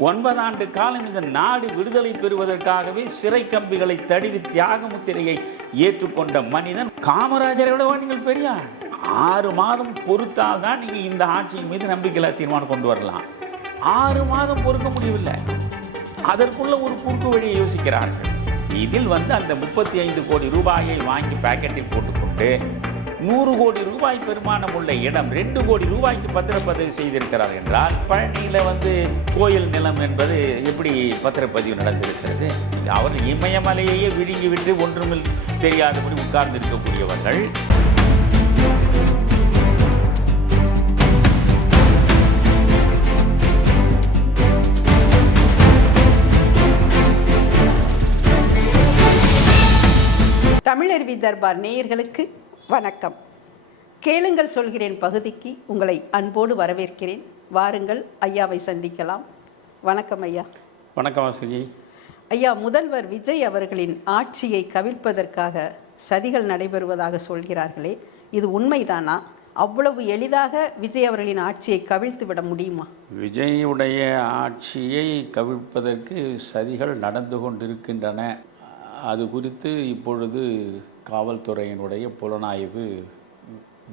9 ஆண்டு காலம் இந்த நாடு விடுதலை பெறுவதற்காகவே சிறை கம்பிகளை தடிவி தியாக முத்திரையை ஏற்றுக்கொண்ட மனிதன் காமராஜரை விட நீங்கள் பெரியார். 6 மாதம் பொறுத்தால் தான் நீங்கள் இந்த ஆட்சியின் மீது நம்பிக்கையில்லா தீர்மானம் கொண்டு வரலாம். 6 மாதம் பொறுக்க முடியவில்லை. அதற்குள்ள ஒரு குறுக்கு வழியை யோசிக்கிறார்கள். இதில் அந்த 35 கோடி ரூபாயை வாங்கி பாக்கெட்டில் போட்டுக்கொண்டு 100 கோடி ரூபாய் பெருமானம் உள்ள இடம் 2 கோடி ரூபாய்க்கு பத்திரப்பதிவு செய்திருக்கிறார் என்றால், பழனியில் கோயில் நிலம் என்பது எப்படி பத்திரப்பதிவு நடந்திருக்கிறது? அவர் இமயமலையையே விழுங்கி விட்டு ஒன்றுமில் தெரியாதபடி உட்கார்ந்து இருக்கக்கூடியவர்கள். தமிழருவி தர்பார் நேயர்களுக்கு வணக்கம். கேளுங்கள் சொல்கிறேன் பகுதிக்கு உங்களை அன்போடு வரவேற்கிறேன். வாருங்கள், ஐயாவை சந்திக்கலாம். வணக்கம் ஐயா. வணக்கம் வாசுகி. ஐயா, முதல்வர் விஜய் அவர்களின் ஆட்சியை கவிழ்ப்பதற்காக சதிகள் நடைபெறுவதாக சொல்கிறார்களே, இது உண்மைதானா? அவ்வளவு எளிதாக விஜய் அவர்களின் ஆட்சியை கவிழ்த்து விட முடியுமா? விஜயுடைய ஆட்சியை கவிழ்ப்பதற்கு சதிகள் நடந்து கொண்டிருக்கின்றன. அது குறித்து இப்பொழுது காவல்துறையினுடைய புலனாய்வு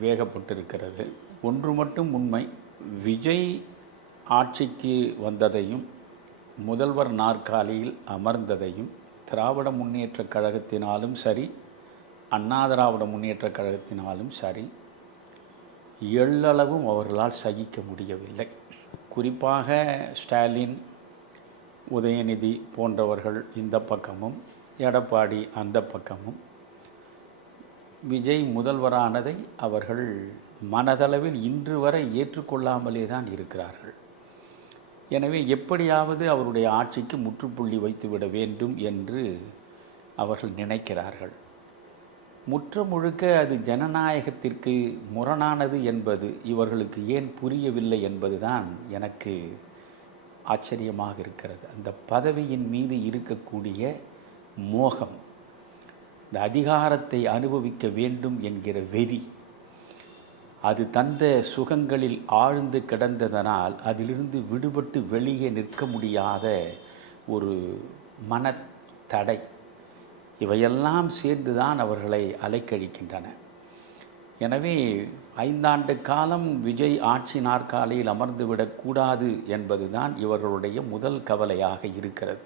வேகப்பட்டிருக்கிறது. ஒன்று மட்டும் உண்மை, விஜய் ஆட்சிக்கு வந்ததையும் முதல்வர் நாற்காலியில் அமர்ந்ததையும் திராவிட முன்னேற்றக் கழகத்தினாலும் சரி, அண்ணா திராவிட முன்னேற்றக் கழகத்தினாலும் சரி, எள்ளளவும் அவர்களால் சகிக்க முடியவில்லை. குறிப்பாக ஸ்டாலின், உதயநிதி போன்றவர்கள் இந்த பக்கமும், எடப்பாடி அந்த பக்கமும் விஜய் முதல்வரானதை அவர்கள் மனதளவில் இன்று வரை ஏற்றுக்கொள்ளாமலே தான் இருக்கிறார்கள். எனவே எப்படியாவது அவருடைய ஆட்சிக்கு முற்றுப்புள்ளி வைத்துவிட வேண்டும் என்று அவர்கள் நினைக்கிறார்கள். முழுக்க அது ஜனநாயகத்திற்கு முரணானது என்பது இவர்களுக்கு ஏன் புரியவில்லை என்பதுதான் எனக்கு ஆச்சரியமாக இருக்கிறது. அந்த பதவியின் மீது இருக்கக்கூடிய மோகம், இந்த அதிகாரத்தை அனுபவிக்க வேண்டும் என்கிற வெறி, அது தந்த சுகங்களில் ஆழ்ந்து கிடந்ததனால் அதிலிருந்து விடுபட்டு வெளியே நிற்க முடியாத ஒரு மனத்தடை, இவையெல்லாம் சேர்ந்துதான் அவர்களை அலைக்கழிக்கின்றன. எனவே 5 ஆண்டு காலம் விஜய் ஆட்சி நாற்காலியில் அமர்ந்துவிடக்கூடாது என்பதுதான் இவர்களுடைய முதல் கவலையாக இருக்கிறது.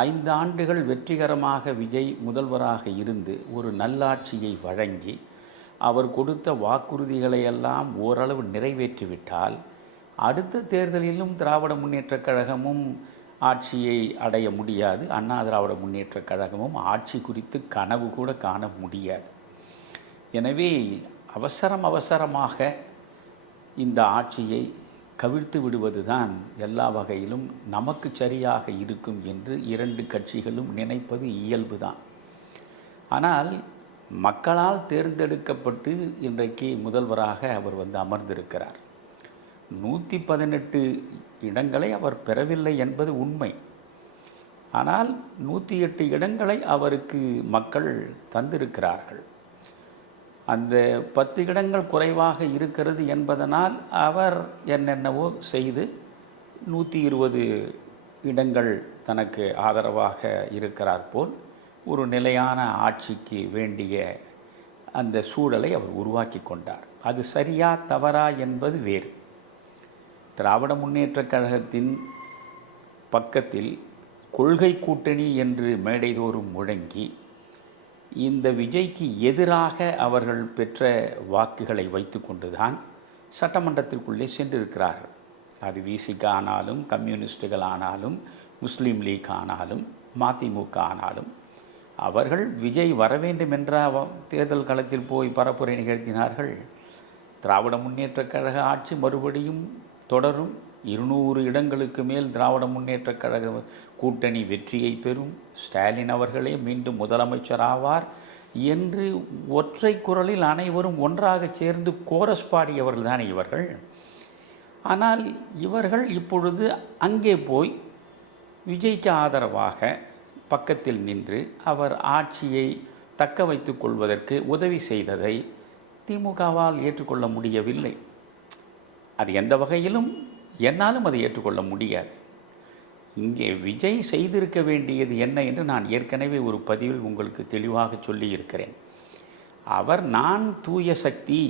5 ஆண்டுகள் வெற்றிகரமாக விஜய் முதல்வராக இருந்து ஒரு நல்லாட்சியை வழங்கி அவர் கொடுத்த வாக்குறுதிகளையெல்லாம் ஓரளவு நிறைவேற்றிவிட்டால், அடுத்த தேர்தலிலும் திராவிட முன்னேற்றக் கழகமும் ஆட்சியை அடைய முடியாது, அண்ணா திராவிட முன்னேற்றக் கழகமும் ஆட்சி குறித்து கனவு கூட காண முடியாது. எனவே அவசரமாக இந்த ஆட்சியை கவிழ்த்து விடுவதுதான் எல்லா வகையிலும் நமக்கு சரியாக இருக்கும் என்று 2 கட்சிகளும் நினைப்பது இயல்புதான். ஆனால் மக்களால் தேர்ந்தெடுக்கப்பட்டு இன்றைக்கு முதல்வராக அவர் அமர்ந்திருக்கிறார். 118 இடங்களை அவர் பெறவில்லை என்பது உண்மை. ஆனால் 108 இடங்களை அவருக்கு மக்கள் தந்திருக்கிறார்கள். அந்த 10 இடங்கள் குறைவாக இருக்கிறது என்பதனால் அவர் என்னென்னவோ செய்து 120 இடங்கள் தனக்கு ஆதரவாக இருக்கிறார் போல் ஒரு நிலையான ஆட்சிக்கு வேண்டிய அந்த சூழலை அவர் உருவாக்கி கொண்டார். அது சரியா தவறா என்பது வேறு. திராவிட முன்னேற்றக் கழகத்தின் பக்கத்தில் கொள்கை கூட்டணி என்று மேடைதோறும் முழங்கி இந்த விஜய்க்கு எதிராக அவர்கள் பெற்ற வாக்குகளை வைத்து கொண்டுதான் சட்டமன்றத்திற்குள்ளே சென்றிருக்கிறார்கள். அது விசிக ஆனாலும், கம்யூனிஸ்டுகள் ஆனாலும், முஸ்லீம் லீக் ஆனாலும், மதிமுக ஆனாலும் அவர்கள் விஜய் வர வேண்டும் என்ற தேர்தல் களத்தில் போய் பரப்புரை நிகழ்த்தினார்கள். திராவிட முன்னேற்றக் கழக ஆட்சி மறுபடியும் தொடரும், 200 இடங்களுக்கு மேல் திராவிட முன்னேற்றக் கழக கூட்டணி வெற்றியை பெறும், ஸ்டாலின் அவர்களே மீண்டும் முதலமைச்சர் ஆவார் என்று ஒற்றை குரலில் அனைவரும் ஒன்றாக சேர்ந்து கோரஸ் பாடியவர்கள் தான் இவர்கள். ஆனால் இவர்கள் இப்பொழுது அங்கே போய் விஜய்க்கு ஆதரவாக பக்கத்தில் நின்று அவர் ஆட்சியை தக்க வைத்து கொள்வதற்கு உதவி செய்ததை திமுகவால் ஏற்றுக்கொள்ள முடியவில்லை. அது எந்த வகையிலும் என்னாலும் அதை ஏற்றுக்கொள்ள முடியாது. இங்கே விஜய் செய்திருக்க வேண்டியது என்ன என்று நான் ஏற்கனவே ஒரு பதிவில் உங்களுக்கு தெளிவாக சொல்லியிருக்கிறேன். அவர் நான் தூய சக்தி,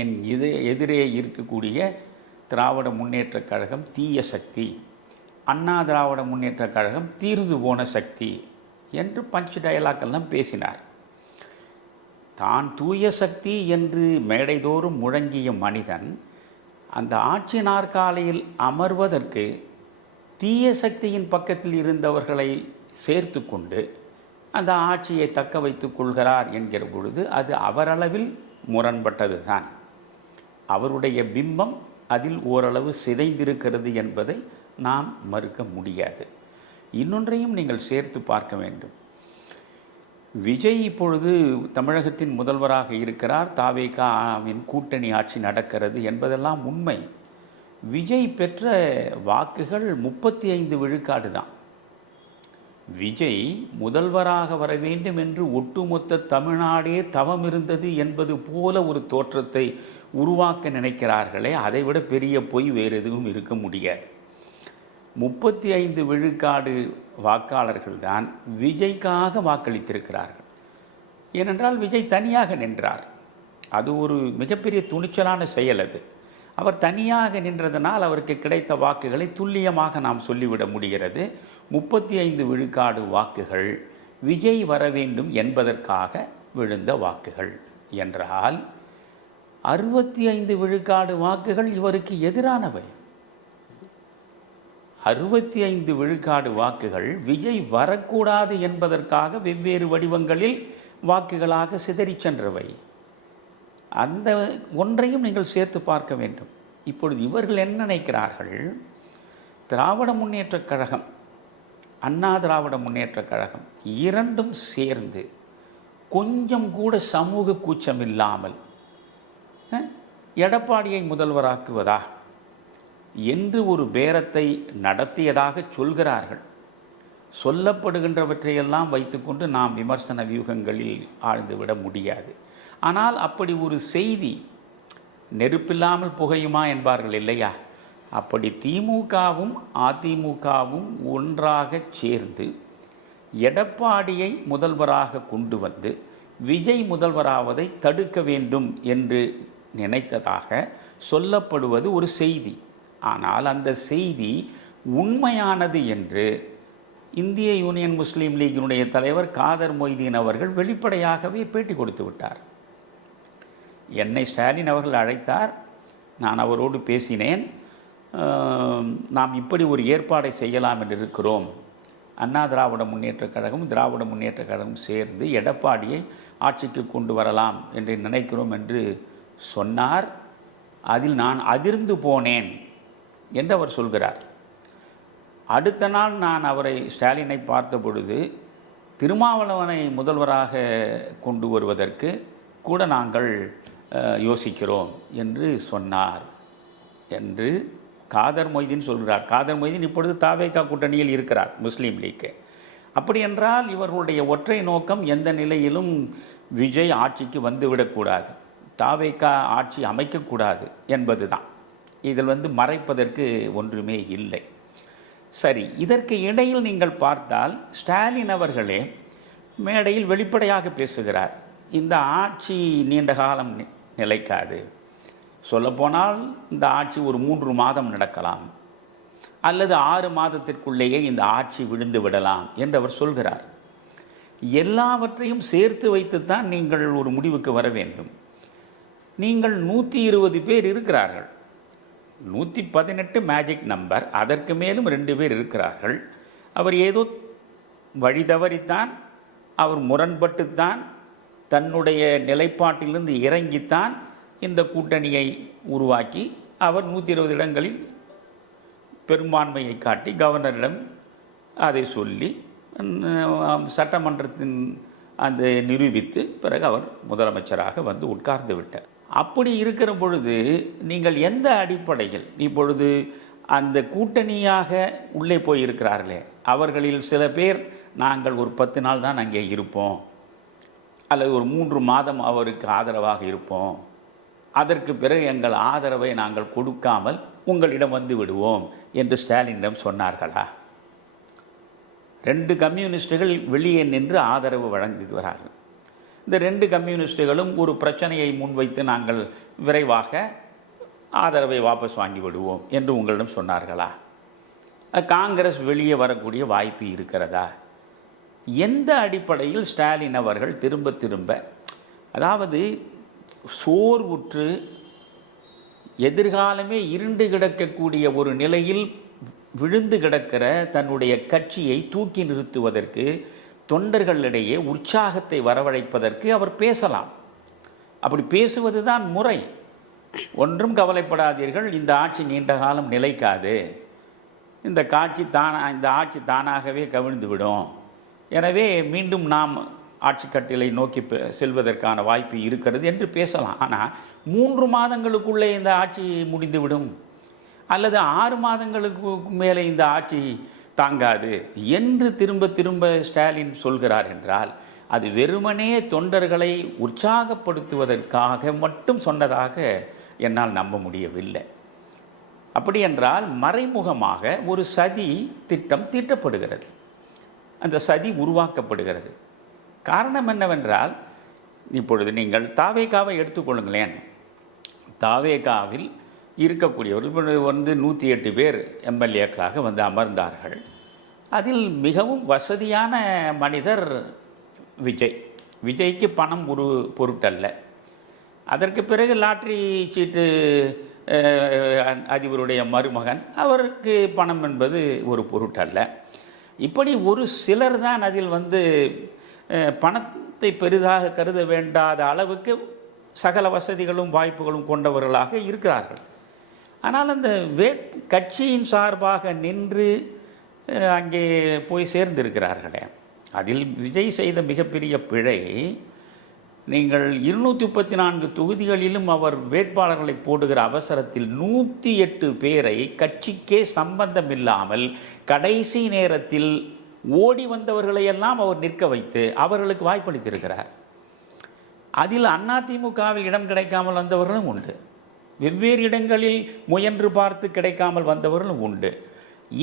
என் எதிரே இருக்கக்கூடிய திராவிட முன்னேற்றக் கழகம் தீய சக்தி, அண்ணா திராவிட முன்னேற்றக் கழகம் தீர்ந்து போன சக்தி என்று பஞ்ச் டயலாக்கெல்லாம் பேசினார். தான் தூய சக்தி என்று மேடைதோறும் முழங்கிய மனிதன் அந்த ஆட்சி நாற்காலியில் அமர்வதற்கு தீய சக்தியின் பக்கத்தில் இருந்தவர்களை சேர்த்து கொண்டு அந்த ஆட்சியை தக்க வைத்துக் கொள்கிறார் என்கிற பொழுது அது அவரளவில் முரண்பட்டது தான். அவருடைய பிம்பம் அதில் ஓரளவு சிதைந்திருக்கிறது என்பதை நாம் மறுக்க முடியாது. இன்னொன்றையும் நீங்கள் சேர்த்து பார்க்க வேண்டும். விஜய் இப்பொழுது தமிழகத்தின் முதல்வராக இருக்கிறார், தாவேகாவின் கூட்டணி ஆட்சி நடக்கிறது என்பதெல்லாம் உண்மை. விஜய் பெற்ற வாக்குகள் 35 விழுக்காடு தான். விஜய் முதல்வராக வர வேண்டும் என்று ஒட்டுமொத்த தமிழ்நாடே தவம் இருந்தது என்பது போல ஒரு தோற்றத்தை உருவாக்க நினைக்கிறார்களே, அதைவிட பெரிய பொய் வேறு எதுவும் இருக்க முடியாது. 35 விழுக்காடு வாக்காளர்கள் தான் விஜய்க்காக வாக்களித்திருக்கிறார்கள். ஏனென்றால் விஜய் தனியாக நின்றார். அது ஒரு மிகப்பெரிய துணிச்சலான செயல். அது அவர் தனியாக நின்றதனால் அவருக்கு கிடைத்த வாக்குகளை துல்லியமாக நாம் சொல்லிவிட முடிகிறது. 35 விழுக்காடு வாக்குகள் விஜய் வர வேண்டும் என்பதற்காக விழுந்த வாக்குகள் என்றால் 65 விழுக்காடு வாக்குகள் இவருக்கு எதிரானவை. 65 விழுக்காடு வாக்குகள் விஜய் வரக்கூடாது என்பதற்காக வெவ்வேறு வடிவங்களில் வாக்குகளாக சிதறி சென்றவை. அந்த ஒன்றையும் நீங்கள் சேர்த்து பார்க்க வேண்டும். இப்பொழுது இவர்கள் என்ன நினைக்கிறார்கள்? திராவிட முன்னேற்றக் கழகம், அண்ணா திராவிட முன்னேற்றக் கழகம் இரண்டும் சேர்ந்து கொஞ்சம் கூட சமூக கூச்சம் இல்லாமல் எடப்பாடியை முதல்வராக்குவதா என்று ஒரு பேரத்தை நடத்தியதாக சொல்கிறார்கள். சொல்லப்படுகின்றவற்றையெல்லாம் வைத்துக்கொண்டு நாம் விமர்சன வியூகங்களில் ஆழ்ந்துவிட முடியாது. ஆனால் அப்படி ஒரு செய்தி நெருப்பில்லாமல் புகையுமா என்பார்கள் இல்லையா? அப்படி திமுகவும் அதிமுகவும் ஒன்றாக சேர்ந்து எடப்பாடியை முதல்வராக கொண்டு வந்து விஜய் முதல்வராவதை தடுக்க வேண்டும் என்று நினைத்ததாக சொல்லப்படுவது ஒரு செய்தி. ஆனால் அந்த செய்தி உண்மையானது என்று இந்திய யூனியன் முஸ்லீம் லீக்கினுடைய தலைவர் காதர் மொய்தீன் அவர்கள் வெளிப்படையாகவே பேட்டி கொடுத்து விட்டார். என்னை ஸ்டாலின் அவர்கள் அழைத்தார், நான் அவரோடு பேசினேன். நாம் இப்படி ஒரு ஏற்பாடை செய்யலாம் என்று இருக்கிறோம். அண்ணா திராவிட முன்னேற்றக் கழகம் திராவிட முன்னேற்றக் கழகம் சேர்ந்து எடப்பாடியை ஆட்சிக்கு கொண்டு வரலாம் என்று நினைக்கிறோம் என்று சொன்னார். அதில் நான் அதிர்ந்து போனேன் என்று அவர் சொல்கிறார். அடுத்த நாள் நான் அவரை ஸ்டாலினை பார்த்த பொழுது திருமாவளவனை முதல்வராக கொண்டு வருவதற்கு கூட நாங்கள் யோசிக்கிறோம் என்று சொன்னார் என்று காதர் மொய்தீன் சொல்கிறார். காதர் மொய்தீன் இப்பொழுது தாவேகா கூட்டணியில் இருக்கிறார், முஸ்லீம் லீக். அப்படி என்றால் இவர்களுடைய ஒற்றை நோக்கம் எந்த நிலையிலும் விஜய் ஆட்சிக்கு வந்துவிடக்கூடாது, தாவேகா ஆட்சி அமைக்கக்கூடாது என்பது தான். இதில் மறைப்பதற்கு ஒன்றுமே இல்லை. சரி, இதற்கு இடையில் நீங்கள் பார்த்தால் ஸ்டாலின் அவர்களே மேடையில் வெளிப்படையாக பேசுகிறார். இந்த ஆட்சி நீண்ட காலம் நிலைக்காது, சொல்லப்போனால் இந்த ஆட்சி ஒரு 3 மாதம் நடக்கலாம் அல்லது 6 மாதத்திற்குள்ளேயே இந்த ஆட்சி விழுந்து விடலாம் என்று அவர் சொல்கிறார். எல்லாவற்றையும் சேர்த்து வைத்துத்தான் நீங்கள் ஒரு முடிவுக்கு வர வேண்டும். நீங்கள் 120 பேர் இருக்கிறார்கள், 118 மேஜிக் நம்பர், அதற்கு மேலும் 2 பேர் இருக்கிறார்கள். அவர் ஏதோ வழி தவறித்தான், அவர் முரண்பட்டுத்தான், தன்னுடைய நிலைப்பாட்டிலிருந்து இறங்கித்தான் இந்த கூட்டணியை உருவாக்கி அவர் 120 இடங்களில் பெரும்பான்மையை காட்டி கவர்னரிடம் அதை சொல்லி சட்டமன்றத்தின் அந்த நிரூபித்து பிறகு அவர் முதலமைச்சராக வந்து உட்கார்ந்து விட்டார். அப்படி இருக்கிற பொழுது நீங்கள் எந்த அடிப்படையில் இப்பொழுது அந்த கூட்டணியாக உள்ளே போயிருக்கிறார்களே அவர்களில் சில பேர் நாங்கள் ஒரு 10 நாள் தான் அங்கே இருப்போம் அல்லது ஒரு 3 மாதம் அவருக்கு ஆதரவாக இருப்போம் அதற்கு பிறகு எங்கள் ஆதரவை நாங்கள் கொடுக்காமல் உங்களிடம் வந்து விடுவோம் என்று ஸ்டாலினிடம் சொன்னார்களா? 2 கம்யூனிஸ்டுகள் வெளியே நின்று ஆதரவு வழங்குகிறார்கள். இந்த 2 கம்யூனிஸ்டுகளும் ஒரு பிரச்சனையை முன்வைத்து நாங்கள் விரைவாக ஆதரவை வாபஸ் வாங்கி விடுவோம் என்று உங்களிடம் சொன்னார்களா? காங்கிரஸ் வெளியே வரக்கூடிய வாய்ப்பு இருக்கிறதா? எந்த அடிப்படையில் ஸ்டாலின் அவர்கள் திரும்ப திரும்ப, அதாவது சோர்வுற்று எதிர்காலமே இருண்டு கிடக்கக்கூடிய ஒரு நிலையில் விழுந்து கிடக்கிற தன்னுடைய கட்சியை தூக்கி நிறுத்துவதற்கு, தொண்டர்களிடையே உற்சாகத்தை வரவழைப்பதற்கு அவர் பேசலாம். அப்படி பேசுவது தான் முறை. ஒன்றும் கவலைப்படாதீர்கள், இந்த ஆட்சி நீண்ட காலம் நிலைக்காது, இந்த ஆட்சி தானாகவே கவிழ்ந்து விடும், எனவே மீண்டும் நாம் ஆட்சி கட்டிலை நோக்கி செல்வதற்கான வாய்ப்பு இருக்கிறது என்று பேசலாம். ஆனால் 3 மாதங்களுக்குள்ளே இந்த ஆட்சி முடிந்துவிடும் அல்லது 6 மாதங்களுக்கு மேலே இந்த ஆட்சி தாங்காது என்று திரும்ப திரும்ப ஸ்டாலின் சொல்கிறார் என்றால், அது வெறுமனே தொண்டர்களை உற்சாகப்படுத்துவதற்காக மட்டும் சொன்னதாக என்னால் நம்ப முடியவில்லை. அப்படி என்றால் மறைமுகமாக ஒரு சதி திட்டம் தீட்டப்படுகிறது, அந்த சதி உருவாக்கப்படுகிறது. காரணம் என்னவென்றால், இப்பொழுது நீங்கள் தாவேகாவை எடுத்துக்கொள்ளுங்களேன். தாவேகாவில் இருக்கக்கூடியவர் வந்து 108 பேர் எம்எல்ஏக்களாக வந்து அமர்ந்தார்கள். அதில் மிகவும் வசதியான மனிதர் விஜய். விஜய்க்கு பணம் ஒரு பொருட்டல்ல. அதற்கு பிறகு லாட்ரி சீட்டு அதிபருடைய மருமகன், அவருக்கு பணம் என்பது ஒரு பொருட்டல்ல. இப்படி ஒரு சிலர் தான் அதில் வந்து பணத்தை பெரிதாக கருத வேண்டாத அளவுக்கு சகல வசதிகளும் வாய்ப்புகளும் கொண்டவர்களாக இருக்கிறார்கள். ஆனால் அந்த கட்சியின் சார்பாக நின்று அங்கே போய் சேர்ந்திருக்கிறார்களே, அதில் விஜய் செய்த மிகப்பெரிய பிழை, நீங்கள் 234 தொகுதிகளிலும் அவர் வேட்பாளர்களை போடுகிற அவசரத்தில் 108 பேரை கட்சிக்கே சம்பந்தமில்லாமல் கடைசி நேரத்தில் ஓடி வந்தவர்களையெல்லாம் அவர் நிற்க வைத்து அவர்களுக்கு வாய்ப்பளித்திருக்கிறார். அதில் அதிமுகவில் இடம் கிடைக்காமல் வந்தவர்களும் உண்டு, வெவ்வேறு இடங்களில் முயன்று பார்த்து கிடைக்காமல் வந்தவர்களும் உண்டு.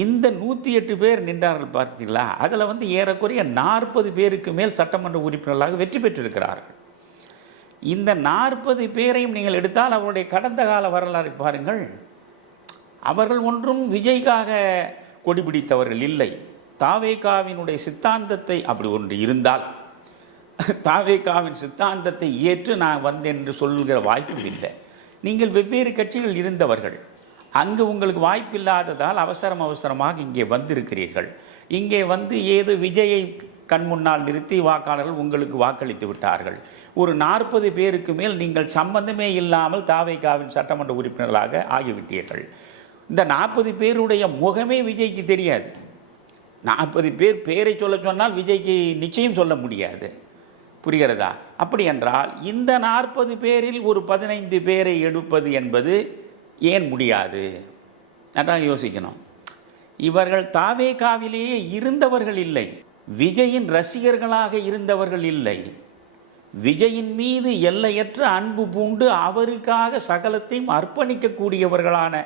இந்த 108 பேர் நின்றார்கள் பார்த்தீங்களா, அதில் வந்து ஏறக்குறைய 40 பேருக்கு மேல் சட்டமன்ற உறுப்பினர்களாக வெற்றி பெற்றிருக்கிறார்கள். இந்த 40 பேரையும் நீங்கள் எடுத்தால் அவருடைய கடந்த கால வரலாறு பாருங்கள். அவர்கள் ஒன்றும் விஜய்க்காக கொடிபிடித்தவர்கள் இல்லை. தாவேகாவினுடைய சித்தாந்தத்தை, அப்படி ஒன்று இருந்தால் தாவேகாவின் சித்தாந்தத்தை ஏற்று நான் வந்தேன் என்று சொல்கிற வாய்ப்பும் இல்லை. நீங்கள் வெவ்வேறு கட்சிகள் இருந்தவர்கள், அங்கு உங்களுக்கு வாய்ப்பில்லாததால் அவசரமாக இங்கே வந்திருக்கிறீர்கள். இங்கே வந்து ஏதோ விஜயை கண் முன்னால் நிறுத்தி வாக்காளர்கள் உங்களுக்கு வாக்களித்து விட்டார்கள். ஒரு 40 பேருக்கு மேல் நீங்கள் சம்பந்தமே இல்லாமல் தாவேகாவின் சட்டமன்ற உறுப்பினர்களாக ஆகிவிட்டீர்கள். இந்த 40 பேருடைய முகமே விஜய்க்கு தெரியாது. 40 பேர் பேரை சொல்ல சொன்னால் விஜய்க்கு நிச்சயம் சொல்ல முடியாது. புரிகிறதா? அப்படி என்றால் இந்த 40 பேரில் ஒரு 15 பேரை எடுப்பது என்பது ஏன் முடியாது? அதான் யோசிக்கணும். இவர்கள் தாவேகாவிலேயே இருந்தவர்கள் இல்லை, விஜயின் ரசிகர்களாக இருந்தவர்கள் இல்லை, விஜயின் மீது எல்லையற்ற அன்பு பூண்டு அவருக்காக சகலத்தையும் அர்ப்பணிக்கக்கூடியவர்களான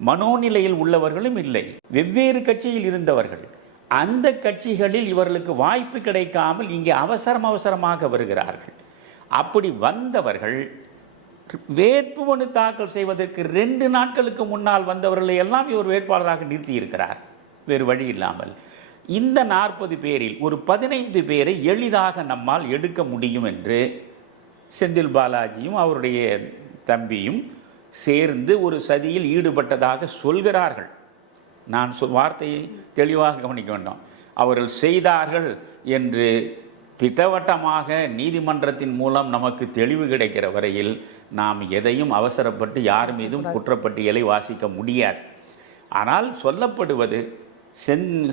மனோநிலையில் உள்ளவர்களும் இல்லை. வெவ்வேறு கட்சியில் இருந்தவர்கள். அந்த கட்சிகளில் இவர்களுக்கு வாய்ப்பு கிடைக்காமல் இங்கே அவசரமாக வருகிறார்கள். அப்படி வந்தவர்கள் வேட்புமனு தாக்கல் செய்வதற்கு 2 நாட்களுக்கு முன்னால் வந்தவர்களை எல்லாம் இவர் வேட்பாளராக நிறுத்தியிருக்கிறார், வேறு வழி இல்லாமல். இந்த 40 பேரில் ஒரு 15 பேரை எளிதாக நம்மால் எடுக்க முடியும் என்று செந்தில் பாலாஜியும் அவருடைய தம்பியும் சேர்ந்து ஒரு சதியில் ஈடுபட்டதாக சொல்கிறார்கள். நான் வார்த்தையை தெளிவாக கவனிக்க வேண்டும். அவர்கள் செய்தார்கள் என்று திட்டவட்டமாக நீதிமன்றத்தின் மூலம் நமக்கு தெளிவு கிடைக்கிற வரையில் நாம் எதையும் அவசரப்பட்டு யார் மீதும் குற்றப்பட்டியலை வாசிக்க முடியாது. ஆனால் சொல்லப்படுவது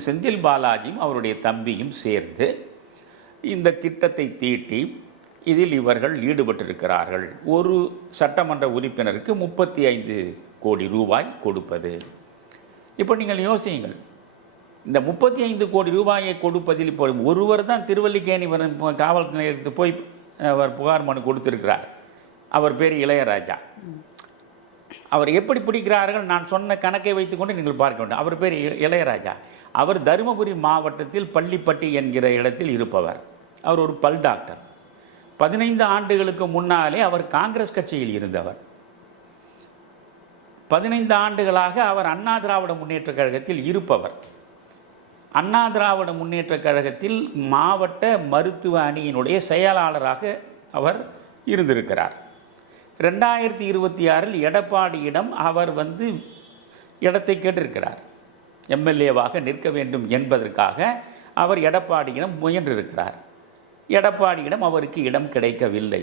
செந்தில் பாலாஜியும் அவருடைய தம்பியும் சேர்ந்து இந்த திட்டத்தை தீட்டி இதில் இவர்கள் ஈடுபட்டிருக்கிறார்கள். ஒரு சட்டமன்ற உறுப்பினருக்கு 35 கோடி ரூபாய் கொடுப்பது. இப்போ நீங்கள் யோசியுங்கள், இந்த 35 கோடி ரூபாயை கொடுப்பதில் இப்போ ஒருவர் தான் திருவல்லிக்கேணி காவல் நிலையத்துக்கு போய் அவர் புகார் மனு கொடுத்திருக்கிறார். அவர் பேர் இளையராஜா. அவர் எப்படி பிடிக்கிறார்கள் நான் சொன்ன கணக்கை வைத்துக்கொண்டு நீங்கள் பார்க்க வேண்டும். அவர் பேர் இளையராஜா. அவர் தருமபுரி மாவட்டத்தில் பள்ளிப்பட்டி என்கிற இடத்தில் இருப்பவர். அவர் ஒரு பல் டாக்டர். 15 ஆண்டுகளுக்கு முன்னாலே அவர் காங்கிரஸ் கட்சியில் இருந்தவர். 15 ஆண்டுகளாக அவர் அண்ணா திராவிட முன்னேற்றக் கழகத்தில் இருப்பவர். அண்ணா திராவிட முன்னேற்றக் கழகத்தில் மாவட்ட மருத்துவ அணியினுடைய செயலாளராக அவர் இருந்திருக்கிறார். 2026 எடப்பாடியிடம் அவர் இடத்தை கேட்டிருக்கிறார். எம்எல்ஏவாக நிற்க வேண்டும் என்பதற்காக அவர் எடப்பாடியிடம் முயன்றிருக்கிறார். எடப்பாடியிடம் அவருக்கு இடம் கிடைக்கவில்லை.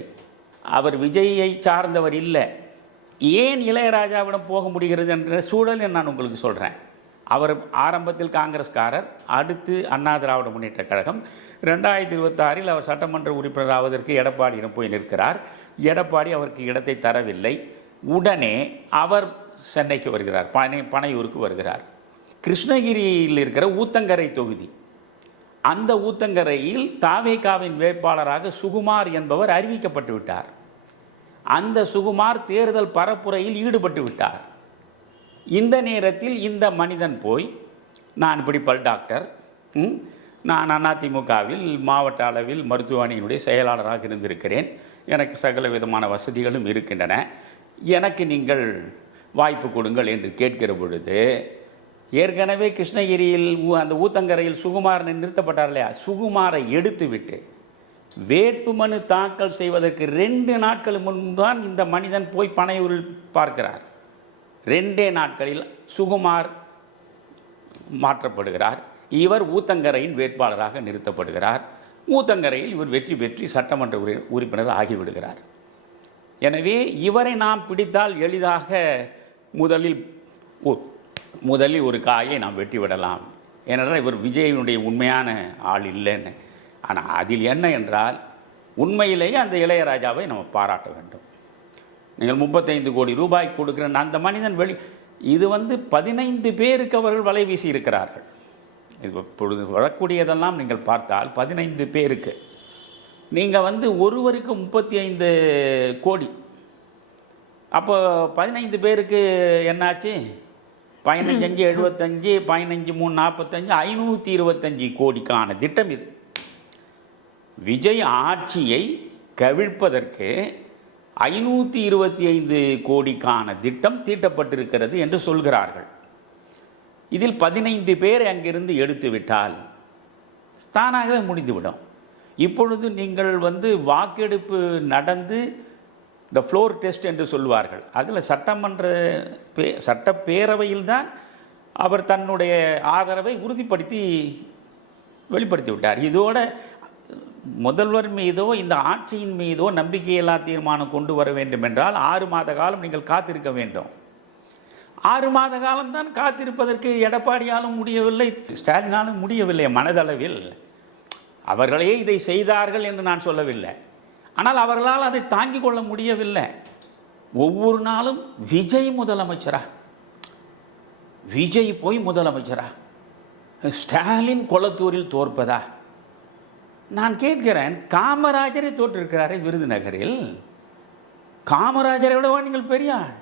அவர் விஜயை சார்ந்தவர் இல்லை. ஏன் இளையராஜாவிடம் போக முடிகிறது என்ற சூழலை நான் உங்களுக்கு சொல்கிறேன். அவர் ஆரம்பத்தில் காங்கிரஸ்காரர், அடுத்து அண்ணா திராவிட முன்னேற்றக் கழகம். 2026 அவர் சட்டமன்ற உறுப்பினர் ஆவதற்கு எடப்பாடியிடம் போய் நிற்கிறார். எடப்பாடி அவருக்கு இடத்தை தரவில்லை. உடனே அவர் சென்னைக்கு வருகிறார், பனையூருக்கு வருகிறார். கிருஷ்ணகிரியில் இருக்கிற ஊத்தங்கரை தொகுதி, அந்த ஊத்தங்கரையில் தாவேகாவின் வேட்பாளராக சுகுமார் என்பவர் அறிவிக்கப்பட்டு விட்டார். அந்த சுகுமார் தேர்தல் பரப்புரையில் ஈடுபட்டு விட்டார். இந்த நேரத்தில் இந்த மனிதன் போய், நான் இப்படி பல் டாக்டர், நான் அதிமுகவில் மாவட்ட அளவில் மருத்துவ அணியினுடைய செயலாளராக இருந்திருக்கிறேன், எனக்கு சகல விதமான வசதிகளும் இருக்கின்றன, எனக்கு நீங்கள் வாய்ப்பு கொடுங்கள் என்று கேட்கிற பொழுது, ஏற்கனவே கிருஷ்ணகிரியில் அந்த ஊத்தங்கரையில் சுகுமார் நிறுத்தப்பட்டார் இல்லையா, சுகுமாரை எடுத்துவிட்டு வேட்புமனு தாக்கல் செய்வதற்கு 2 நாட்கள் முன்தான் இந்த மனிதன் போய் பனையூரில் பார்க்கிறார். 2 நாட்களில் சுகுமார் மாற்றப்படுகிறார். இவர் ஊத்தங்கரையின் வேட்பாளராக நிறுத்தப்படுகிறார். ஊத்தங்கரையில் இவர் வெற்றி பெற்று சட்டமன்ற உறுப்பினர் ஆகிவிடுகிறார். எனவே இவரை நாம் பிடித்தால் எளிதாக முதலில் ஒரு காயை நாம் வெட்டி விடலாம். ஏனென்றால் இவர் விஜயனுடைய உண்மையான ஆள் இல்லைன்னு. ஆனால் அதில் என்ன என்றால், உண்மையிலேயே அந்த இளையராஜாவை நம்ம பாராட்ட வேண்டும். நீங்கள் 35 கோடி ரூபாய் கொடுக்குற அந்த மனிதன் இது 15 பேருக்கு அவர்கள் வலை வீசி இருக்கிறார்கள். இப்பொழுது வரக்கூடியதெல்லாம் நீங்கள் பார்த்தால் 15 பேருக்கு நீங்கள் ஒருவருக்கு 35 கோடி. அப்போ 15 பேருக்கு என்னாச்சு? 15 5 75, 15 3 45, 525 கோடிக்கான திட்டம் இது. விஜய் ஆட்சியை கவிழ்ப்பதற்கு 525 கோடிக்கான திட்டம் தீட்டப்பட்டிருக்கிறது என்று சொல்கிறார்கள். இதில் 15 பேரை அங்கிருந்து எடுத்துவிட்டால் தானாகவே முடிந்துவிடும். இப்பொழுது நீங்கள் வாக்கெடுப்பு நடந்து இந்த ஃப்ளோர் டெஸ்ட் என்று சொல்வார்கள், அதில் சட்டப்பேரவையில்தான் அவர் தன்னுடைய ஆதரவை வெளிப்படுத்தி விட்டார். இதோட முதல்வர் மீதோ இந்த ஆட்சியின் மீதோ நம்பிக்கையில்லா தீர்மானம் கொண்டு வர வேண்டும் என்றால் 6 மாத காலம் நீங்கள் காத்திருக்க வேண்டும். 6 மாத காலம்தான் காத்திருப்பதற்கு எடப்பாடியாலும் முடியவில்லை, ஸ்டாலினாலும் முடியவில்லை. மனதளவில் அவர்களே இதை செய்தார்கள் என்று நான் சொல்லவில்லை, ஆனால் அவர்களால் அதை தாங்கிக் கொள்ள முடியவில்லை. ஒவ்வொரு நாளும் விஜய் முதலமைச்சரா, விஜய் போய் முதலமைச்சரா, ஸ்டாலின் கொளத்தூரில் தோற்பதா? நான் கேட்கிறேன், காமராஜரை தோற்றிருக்கிறாரே விருதுநகரில், காமராஜரை விடவா நீங்கள் பெரியார்?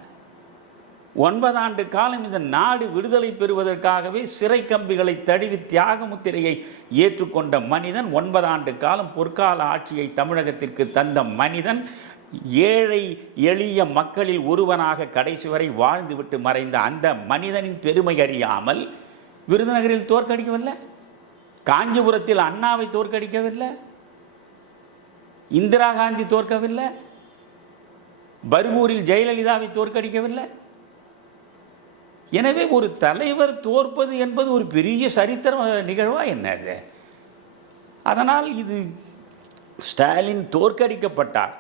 9 ஆண்டு காலம் இந்த நாடு விடுதலை பெறுவதற்காகவே சிறை கம்பிகளை தழுவி தியாக முத்திரையை ஏற்றுக்கொண்ட மனிதன், 9 ஆண்டு காலம் பொற்கால ஆட்சியை தமிழகத்திற்கு தந்த மனிதன், ஏழை எளிய மக்களில் ஒருவனாக கடைசி வரை வாழ்ந்துவிட்டு மறைந்த அந்த மனிதனின் பெருமை அறியாமல் விருதுநகரில் தோற்கடிக்கவில்லை, காஞ்சிபுரத்தில் அண்ணாவை தோற்கடிக்கவில்லை, இந்திரா காந்தி தோற்கவில்லை, பர்கூரில் ஜெயலலிதாவை தோற்கடிக்கவில்லை. எனவே ஒரு தலைவர் தோற்பது என்பது ஒரு பெரிய சரித்திர நிகழ்வா என்னது? அதனால் இது ஸ்டாலின் தோற்கடிக்கப்பட்டார்.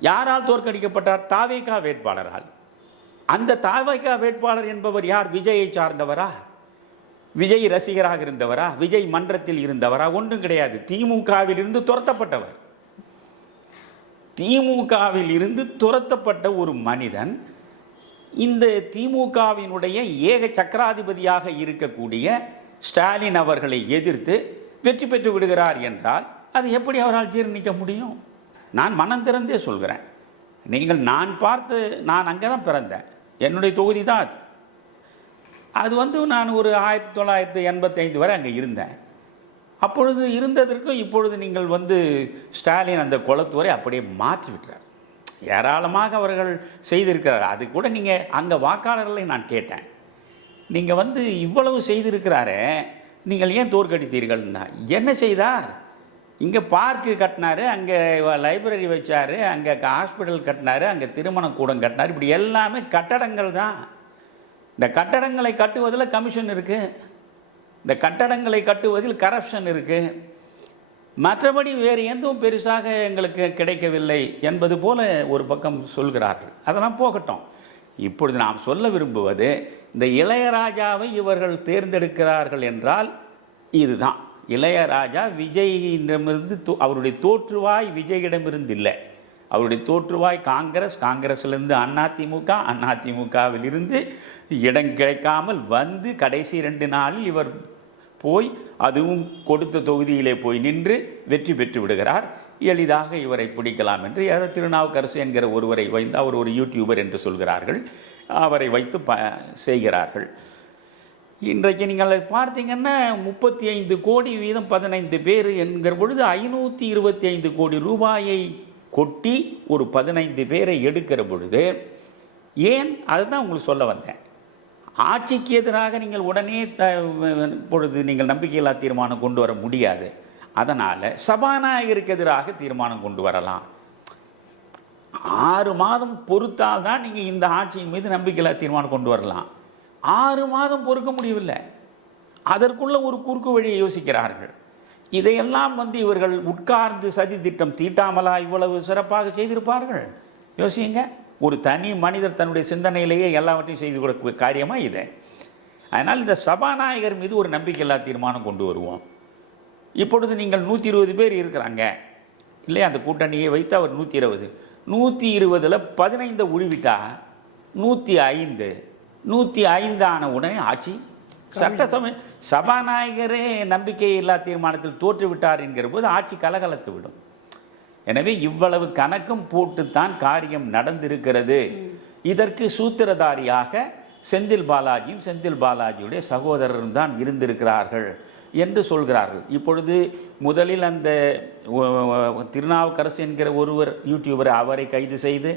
யாரால் தோற்கடிக்கப்பட்டார்? தாவேகா வேட்பாளரால். அந்த தாவேகா வேட்பாளர் என்பவர் யார்? விஜயை சார்ந்தவரா? விஜய் ரசிகராக இருந்தவரா? விஜய் மன்றத்தில் இருந்தவரா? ஒன்றும் கிடையாது. திமுகவில் இருந்து துரத்தப்பட்டவர். திமுகவில் இருந்து துரத்தப்பட்ட ஒரு மனிதன் இந்த திமுகவினுடைய ஏக சக்கராதிபதியாக இருக்கக்கூடிய ஸ்டாலின் அவர்களை எதிர்த்து வெற்றி பெற்று விடுகிறார் என்றால் அது எப்படி அவரால் ஜீர்ணிக்க முடியும்? நான் மனம் திறந்தே சொல்கிறேன், நான் அங்கே தான் பிறந்தேன், என்னுடைய தொகுதி தான் அது. அது நான் ஒரு 1985 வரை அங்கே இருந்தேன். அப்பொழுது இருந்ததற்கும் இப்பொழுது நீங்கள் ஸ்டாலின் அந்த குளத்துவரை அப்படியே மாற்றி விட்டார். ஏராளமாக அவர்கள் செய்திருக்கிறார். அது கூட நீங்கள் அங்கே வாக்காளர்களை நான் கேட்டேன், நீங்கள் இவ்வளவு செய்திருக்கிறாரே, நீங்கள் ஏன் தோற்கடித்தீர்கள்னா, என்ன செய்தார்? இங்கே பார்க்கு கட்டினார், அங்கே லைப்ரரி வச்சார், அங்கே ஹாஸ்பிட்டல் கட்டினார், அங்கே திருமண கூடம் கட்டினார். இப்படி எல்லாமே கட்டடங்கள் தான். இந்த கட்டடங்களை கட்டுவதில் கமிஷன் இருக்குது, இந்த கட்டடங்களை கட்டுவதில் கரப்ஷன் இருக்குது, மற்றபடி வேறு எதுவும் பெருசாக எங்களுக்கு கிடைக்கவில்லை என்பது போல ஒரு பக்கம் சொல்கிறார்கள். அதெல்லாம் போகட்டும். இப்பொழுது நாம் சொல்ல விரும்புவது, இந்த இளையராஜாவை இவர்கள் தேர்ந்தெடுக்கிறார்கள் என்றால் இதுதான். இளையராஜா விஜயிடமிருந்து அவருடைய தோற்றுவாய் விஜயிடமிருந்து இல்லை, அவருடைய தோற்றுவாய் காங்கிரஸ்லேருந்து அதிமுகவிலிருந்து இடம் கிடைக்காமல் கடைசி 2 நாளில் இவர் போய் அதுவும் கொடுத்த தொகுதியிலே போய் நின்று வெற்றி பெற்று விடுகிறார். எளிதாக இவரை பிடிக்கலாம் என்று திருநாவுக்கரசு என்கிற ஒருவரை வைத்து, அவர் ஒரு யூடியூபர் என்று சொல்கிறார்கள், அவரை வைத்து செய்கிறார்கள். இன்றைக்கு நீங்கள் பார்த்தீங்கன்னா 35 கோடி வீதம் 15 பேர் என்கிற பொழுது 525 கோடி ரூபாயை கொட்டி ஒரு 15 பேரை எடுக்கிற பொழுது, ஏன் அதுதான் உங்களுக்கு சொல்ல வந்தேன். ஆட்சிக்கு எதிராக நீங்கள் உடனே பொழுது நீங்கள் நம்பிக்கையில்லா தீர்மானம் கொண்டு வர முடியாது. அதனால் சபாநாயகருக்கு எதிராக தீர்மானம் கொண்டு வரலாம். 6 மாதம் பொறுத்தால் தான் நீங்கள் இந்த ஆட்சியின் மீது நம்பிக்கையில்லா தீர்மானம் கொண்டு வரலாம். 6 மாதம் பொறுக்க முடியவில்லை, அதற்குள்ள ஒரு குறுக்கு வழியை யோசிக்கிறார்கள். இதையெல்லாம் இவர்கள் உட்கார்ந்து சதி திட்டம் தீட்டாமலா இவ்வளவு சிறப்பாக செய்திருப்பார்கள்? யோசியுங்க. ஒரு தனி மனிதர் தன்னுடைய சிந்தனையிலேயே எல்லாவற்றையும் செய்து கொடுக்க காரியமாக இது. அதனால் இந்த சபாநாயகர் மீது ஒரு நம்பிக்கையில்லா தீர்மானம் கொண்டு வருவோம். இப்பொழுது நீங்கள் 120 பேர் இருக்கிறாங்க இல்லையா, அந்த கூட்டணியை வைத்து அவர் 120, 120ல் 15 ஒழிவிட்டா 105 ஆன உடனே ஆட்சி சபாநாயகரே நம்பிக்கையில்லா தீர்மானத்தில் தோற்றுவிட்டார் என்கிற போது ஆட்சி கலகலத்து விடும். எனவே இவ்வளவு கணக்கும் போட்டுத்தான் காரியம் நடந்திருக்கிறது. இதற்கு சூத்திரதாரியாக செந்தில் பாலாஜியுடைய சகோதரரும் தான் இருந்திருக்கிறார்கள் என்று சொல்கிறார்கள். இப்பொழுது முதலில் அந்த திருநாவுக்கரசு என்கிற ஒருவர் யூடியூபர், அவரை கைது செய்து,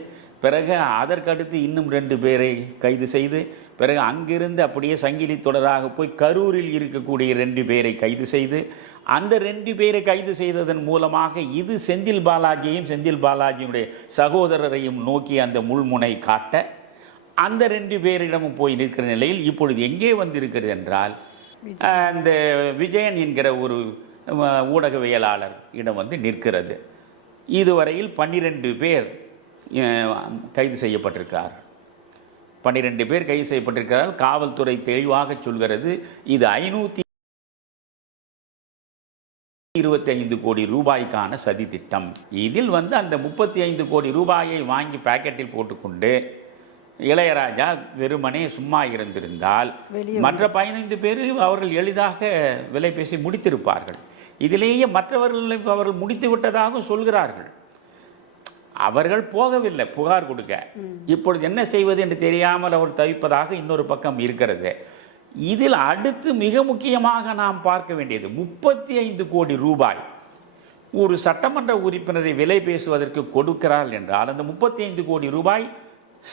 பிறகு அதற்கடுத்து இன்னும் 2 பேரை கைது செய்து, பிறகு அங்கிருந்து அப்படியே சங்கிலி தொடராக போய் கரூரில் இருக்கக்கூடிய 2 பேரை கைது செய்து, அந்த 2 பேரை கைது செய்ததன் மூலமாக இது செந்தில் பாலாஜியுடைய சகோதரரையும் நோக்கி அந்த முள்முனை காட்ட அந்த 2 பேரிடமும் போய் நிற்கிற நிலையில் இப்பொழுது எங்கே வந்திருக்கிறது என்றால், அந்த விஜயன் என்கிற ஒரு ஊடகவியலாளர் இடம் நிற்கிறது. இதுவரையில் 12 பேர் கைது செய்யப்பட்டிருக்கிறார். 12 பேர் கைது செய்யப்பட்டிருக்கிறார். காவல்துறை தெளிவாக சொல்கிறது, இது 525 கோடி ரூபாய்க்கான சதி திட்டம். இதில் அந்த 35 கோடி ரூபாயை வாங்கி பாக்கெட்டில் போட்டுக்கொண்டு இளையராஜா வெறுமனே சும்மா இருந்திருந்தால் மற்ற 15 பேர் அவர்கள் எளிதாக விலை பேசி முடித்திருப்பார்கள். இதிலேயே மற்றவர்கள் அவர்கள் முடித்து விட்டதாக சொல்கிறார்கள். அவர்கள் போகவில்லை புகார் கொடுக்க. இப்பொழுது என்ன செய்வது என்று தெரியாமல் அவர் தவிப்பதாக இன்னொரு பக்கம் இருக்கிறது. இதில் அடுத்து மிக முக்கியமாக நாம் பார்க்க வேண்டியது 35 கோடி ரூபாய் ஒரு சட்டமன்ற உறுப்பினரை விலை பேசுவதற்கு கொடுக்கிறார் என்றால், அந்த 35 கோடி ரூபாய்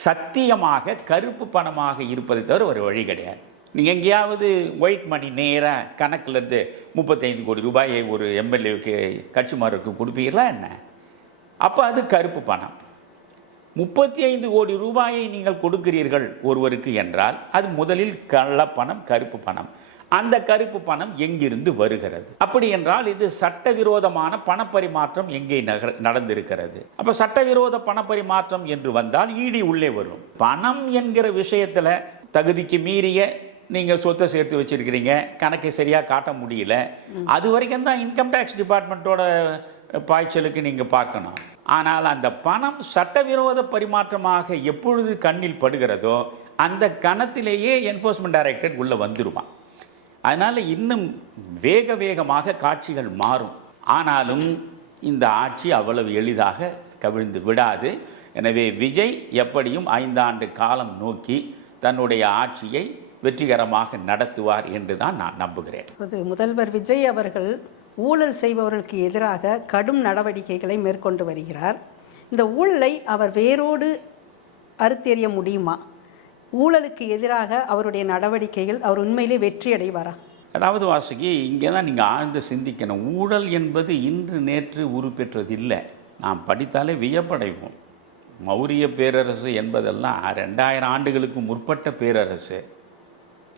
சத்தியமாக கருப்பு பணமாக இருப்பதை தவிர ஒரு வழி கிடையாது. நீங்கள் எங்கேயாவது ஒயிட் மணி நேராக கணக்கிலிருந்து 35 கோடி ரூபாயை ஒரு எம்எல்ஏவுக்கு கட்சிமாருக்கு கொடுப்பீங்களா என்ன? அப்போ அது கருப்பு பணம். 35 கோடி ரூபாயை நீங்கள் கொடுக்கிறீர்கள் ஒருவருக்கு என்றால் அது முதலில் கள்ளப்பணம், கருப்பு பணம். அந்த கருப்பு பணம் எங்கிருந்து வருகிறது? அப்படி என்றால் இது சட்டவிரோதமான பணப்பரிமாற்றம் எங்கே நடந்திருக்கிறது? அப்போ சட்டவிரோத பணப்பரிமாற்றம் என்று வந்தால் ஈடி உள்ளே வரும். பணம் என்கிற விஷயத்தில் தகுதிக்கு மீறிய நீங்கள் சொத்தை சேர்த்து வச்சிருக்கிறீங்க, கணக்கை சரியாக காட்ட முடியல, அது வரைக்கும் தான் இன்கம் டேக்ஸ் டிபார்ட்மெண்ட்டோட பாய்ச்சலுக்கு நீங்கள் பார்க்கணும். ஆனால் அந்த பணம் சட்டவிரோத பரிமாற்றமாக எப்பொழுது கண்ணில் படுகிறதோ அந்த கணத்திலேயே என்ஃபோர்ஸ்மெண்ட் டைரக்டரேட் உள்ளே வந்துடுவான். அதனால் இன்னும் வேகமாக காட்சிகள் மாறும். ஆனாலும் இந்த ஆட்சி அவ்வளவு எளிதாக கவிழ்ந்து விடாது. எனவே விஜய் எப்படியும் 5 ஆண்டு காலம் நோக்கி தன்னுடைய ஆட்சியை வெற்றிகரமாக நடத்துவார் என்று தான் நான் நம்புகிறேன். முதல்வர் விஜய் அவர்கள் ஊழல் செய்பவர்களுக்கு எதிராக கடும் நடவடிக்கைகளை மேற்கொண்டு வருகிறார். இந்த ஊழலை அவர் வேரோடு அறுத்தெறிய முடியுமா? ஊழலுக்கு எதிராக அவருடைய நடவடிக்கைகள் அவர் உண்மையிலே வெற்றி அடைவாரா? அதாவது வாசுகி, இங்கே தான் நீங்கள் ஆழ்ந்து சிந்திக்கணும். ஊழல் என்பது இன்று நேற்று உருப்பெற்றதில்லை. நாம் படித்தாலே வியப்படைவோம். மௌரிய பேரரசு என்பதெல்லாம் 2000 ஆண்டுகளுக்கு முற்பட்ட பேரரசு.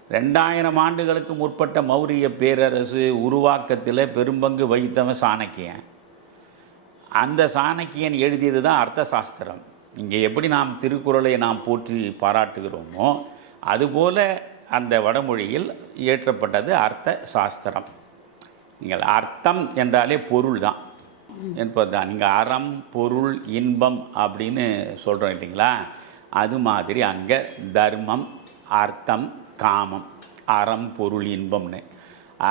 2000 ஆண்டுகளுக்கு முற்பட்ட மௌரிய பேரரசு உருவாக்கத்தில் பெரும்பங்கு வகித்தவன் சாணக்கியன். அந்த சாணக்கியன் எழுதியது தான் அர்த்த சாஸ்திரம். இங்கே எப்படி நாம் திருக்குறளை நாம் போற்றி பாராட்டுகிறோமோ அதுபோல அந்த வடமொழியில் இயற்றப்பட்டது அர்த்த சாஸ்திரம். நீங்கள் அர்த்தம் என்றாலே பொருள் தான் என்பது தான். நீங்கள் அறம், பொருள், இன்பம் அப்படின்னு சொல்கிறோம் இல்லைங்களா? அது மாதிரி அங்கே தர்மம், அர்த்தம், காமம், அறம், பொருள், இன்பம்னு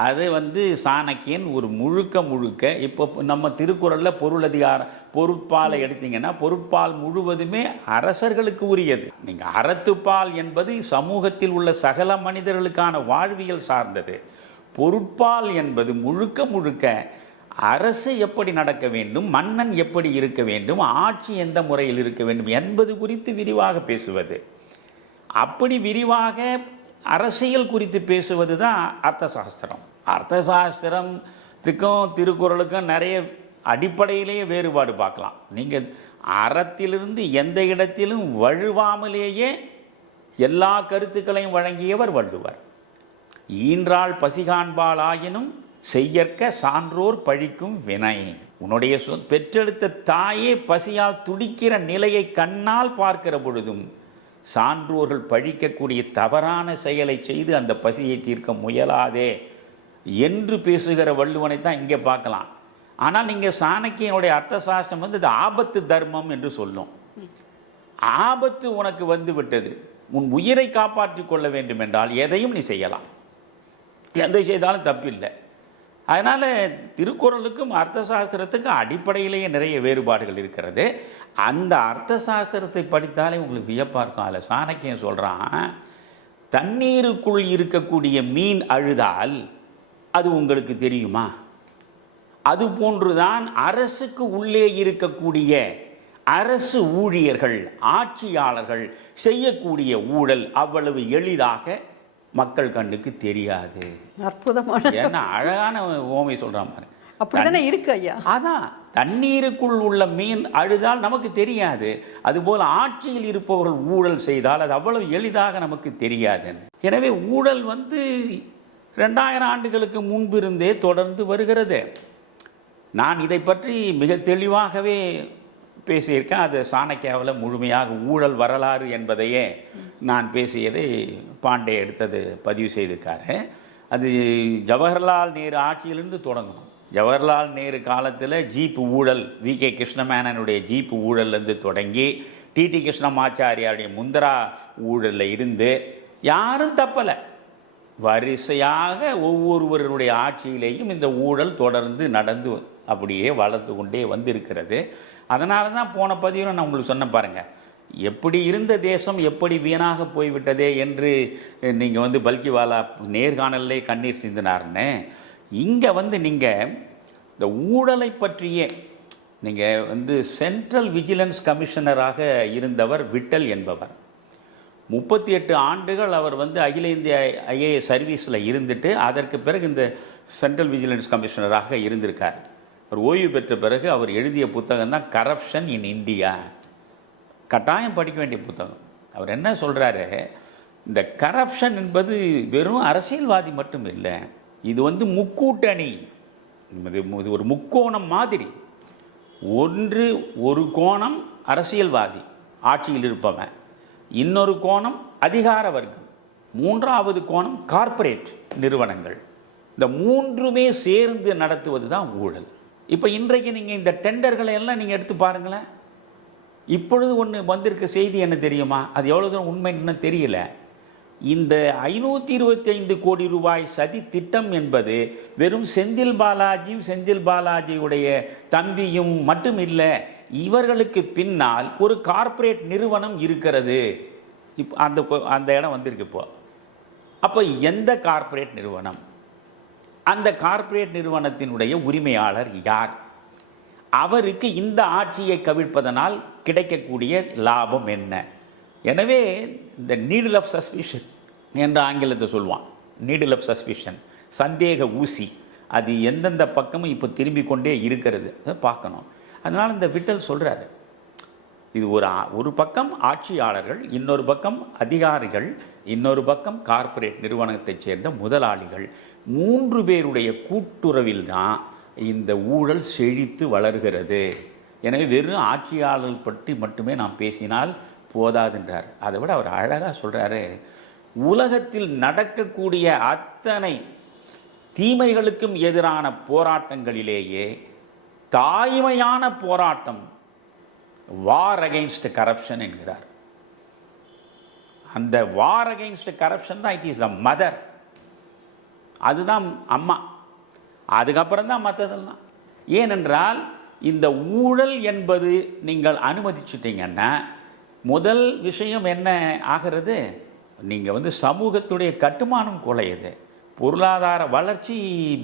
அது சாணக்கியன் ஒரு முழுக்க இப்போ நம்ம திருக்குறளில் பொருள் அதிகாரம் பொருட்பாலை எடுத்தீங்கன்னா பொருட்பால் முழுவதுமே அரசர்களுக்கு உரியது. நீங்கள் அறத்துப்பால் என்பது சமூகத்தில் உள்ள சகல மனிதர்களுக்கான வாழ்வியல் சார்ந்தது. பொருட்பால் என்பது முழுக்க அரசு எப்படி நடக்க வேண்டும், மன்னன் எப்படி இருக்க வேண்டும், ஆட்சி எந்த முறையில் இருக்க வேண்டும் என்பது குறித்து விரிவாக பேசுவது. அப்படி விரிவாக அரசியல் குறித்து பேசுவது தான் அர்த்த சாஸ்திரம். அர்த்த சாஸ்திரத்துக்கும் திருக்குறளுக்கும் நிறைய அடிப்படையிலேயே வேறுபாடு பார்க்கலாம். நீங்கள் அறத்திலிருந்து எந்த இடத்திலும் வழுவாமலேயே எல்லா கருத்துக்களையும் வழங்கியவர் வள்ளுவர். ஈன்றாள் பசிகாண்பால் ஆயினும் செய்யற்க சான்றோர் பழிக்கும் வினை. உன்னுடைய பெற்றெடுத்த தாயே பசியால் துடிக்கிற நிலையை கண்ணால் பார்க்கிற பொழுதும் சான்றோர்கள் பழிக்கக்கூடிய தவறான செயலை செய்து அந்த பசியை தீர்க்க முயலாதே என்று பேசுகிற வள்ளுவனை தான் இங்கே பார்க்கலாம். ஆனால் நீங்கள் சாணக்கியனுடைய அர்த்த சாஸ்திரம் இது ஆபத்து தர்மம் என்று சொல்லும். ஆபத்து உனக்கு வந்து விட்டது, உன் உயிரை காப்பாற்றிக் கொள்ள வேண்டும் என்றால் எதையும் நீ செய்யலாம், எதை செய்தாலும் தப்பில்லை. அதனால் திருக்குறளுக்கும் அர்த்த சாஸ்திரத்துக்கும் அடிப்படையிலேயே நிறைய வேறுபாடுகள் இருக்கிறது. அந்த அர்த்த சாஸ்திரத்தை படித்தாலே உங்களுக்கு வியப்பாக இருக்கும். அதில் சாணக்கியன் சொல்கிறான், தண்ணீருக்குள் இருக்கக்கூடிய மீன் அழுதால் அது உங்களுக்கு தெரியுமா? அது போன்றுதான் அரசுக்கு உள்ளே இருக்கக்கூடிய அரசு ஊழியர்கள், ஆட்சியாளர்கள் செய்யக்கூடிய ஊழல் அவ்வளவு எளிதாக மக்கள் கண்ணுக்கு தெரியாது. அற்புதமான, என்ன அழகான ஓமை சொல்றான் பாரு. அப்படிதானே இருக்கு ஐயா. அதான், தண்ணீருக்குள் உள்ள மீன் அழுதால் நமக்கு தெரியாது, அதுபோல் ஆட்சியில் இருப்பவர்கள் ஊழல் செய்தால் அது அவ்வளவு எளிதாக நமக்கு தெரியாது. எனவே ஊழல் 2000 ஆண்டுகளுக்கு முன்பிருந்தே தொடர்ந்து வருகிறது. நான் இதை பற்றி மிக தெளிவாகவே பேசியிருக்கேன். அது சாணக்கியாவில் முழுமையாக ஊழல் வரலாறு என்பதையே நான் பேசியதை பாண்டே எடுத்தது பதிவு செய்திருக்காரு. அது ஜவஹர்லால் நேரு ஆட்சியிலிருந்து தொடங்கணும். ஜவஹர்லால் நேரு காலத்தில் ஜீப்பு ஊழல், வி.கே. கிருஷ்ணமேனனுடைய ஜீப்பு ஊழல்லேருந்து தொடங்கி டி.டி. கிருஷ்ணமாச்சாரியாருடைய முந்திரா ஊழலில் இருந்து யாரும் தப்பலை. வரிசையாக ஒவ்வொருவருடைய ஆட்சியிலேயும் இந்த ஊழல் தொடர்ந்து நடந்து அப்படியே வளர்ந்து கொண்டே வந்திருக்கிறது. அதனால தான் போன பதிவில் நான் உங்களுக்கு சொன்ன பாருங்கள், எப்படி இருந்த தேசம் எப்படி வீணாக போய்விட்டதே என்று நீங்கள் பல்கிவாலா நேர்காணலே கண்ணீர் சிந்தினார்னு. இங்கே நீங்கள் இந்த ஊழலை பற்றியே நீங்கள் சென்ட்ரல் விஜிலன்ஸ் கமிஷனராக இருந்தவர் விட்டல் என்பவர். 38 ஆண்டுகள் அவர் அகில இந்திய ஐஏஎஸ் சர்வீஸில் இருந்துட்டு அதற்கு பிறகு இந்த சென்ட்ரல் விஜிலன்ஸ் கமிஷனராக இருந்திருக்கார். அவர் ஓய்வு பெற்ற பிறகு அவர் எழுதிய புத்தகம் தான் கரப்ஷன் இன் இந்தியா. கட்டாயம் படிக்க வேண்டிய புத்தகம். அவர் என்ன சொல்கிறாரு, இந்த கரப்ஷன் என்பது வெறும் அரசியல்வாதி மட்டும் இல்லை, இது முக்கூட்டணி, இது ஒரு முக்கோணம் மாதிரி. ஒரு கோணம் அரசியல்வாதி ஆட்சியில் இருப்பவன், இன்னொரு கோணம் அதிகார வர்க்கம், மூன்றாவது கோணம் கார்ப்பரேட் நிறுவனங்கள். இந்த மூன்றுமே சேர்ந்து நடத்துவது தான் ஊழல். இப்போ இன்றைக்கு நீங்கள் இந்த டெண்டர்களை எல்லாம் நீங்கள் எடுத்து பாருங்களேன். இப்பொழுது ஒன்று வந்திருக்க செய்தி என்ன தெரியுமா? அது எவ்வளோ தூரம் உண்மைன்னு தெரியல. இந்த 525 கோடி ரூபாய் சதி திட்டம் என்பது வெறும் செந்தில் பாலாஜியுடைய தம்பியும் மட்டும் இல்லை, இவர்களுக்கு பின்னால் ஒரு கார்ப்பரேட் நிறுவனம் இருக்கிறது. இப்போ அந்த இடம் வந்திருக்கு. அப்போ எந்த கார்ப்பரேட் நிறுவனம்? அந்த கார்ப்பரேட் நிறுவனத்தினுடைய உரிமையாளர் யார்? அவருக்கு இந்த ஆட்சியை கவிழ்ப்பதனால் கிடைக்கக்கூடிய லாபம் என்ன? எனவே இந்த நீடில் ஆஃப் சஸ்பிஷன் என்ற ஆங்கிலத்தை சொல்லுவான். நீடில் ஆஃப் சஸ்பிஷன், சந்தேக ஊசி, அது எந்தெந்த பக்கமும் இப்போ திரும்பி கொண்டே இருக்கிறது, அதை பார்க்கணும். அதனால் இந்த விட்டல் சொல்கிறாரு, இது ஒரு பக்கம் ஆட்சியாளர்கள், இன்னொரு பக்கம் அதிகாரிகள், இன்னொரு பக்கம் கார்ப்பரேட் நிறுவனத்தைச் சேர்ந்த முதலாளிகள், 3 பேருடைய கூட்டுறவில் தான் இந்த ஊழல் செழித்து வளர்கிறது. எனவே வெறும் ஆட்சியாளர்கள் பற்றி மட்டுமே நாம் பேசினால் போதாதுன்றார். அதை விட அவர் அழகாக சொல்கிறாரு, உலகத்தில் நடக்கக்கூடிய அத்தனை தீமைகளுக்கும் எதிரான போராட்டங்களிலேயே தாய்மையான போராட்டம் வார் அகெயின்ஸ்ட் கரப்ஷன் என்கிறார். அந்த வார் அகெயின்ஸ்ட் கரப்ஷன் தான் இட் இஸ் த மதர், அதுதான் அம்மா, அதுக்கப்புறம் தான் மற்றதெல்லாம். ஏனென்றால் இந்த ஊழல் என்பது நீங்கள் அனுமதிச்சுட்டீங்கன்னா முதல் விஷயம் என்ன ஆகிறது? நீங்கள் சமூகத்துடைய கட்டுமானம் குலையுது, பொருளாதார வளர்ச்சி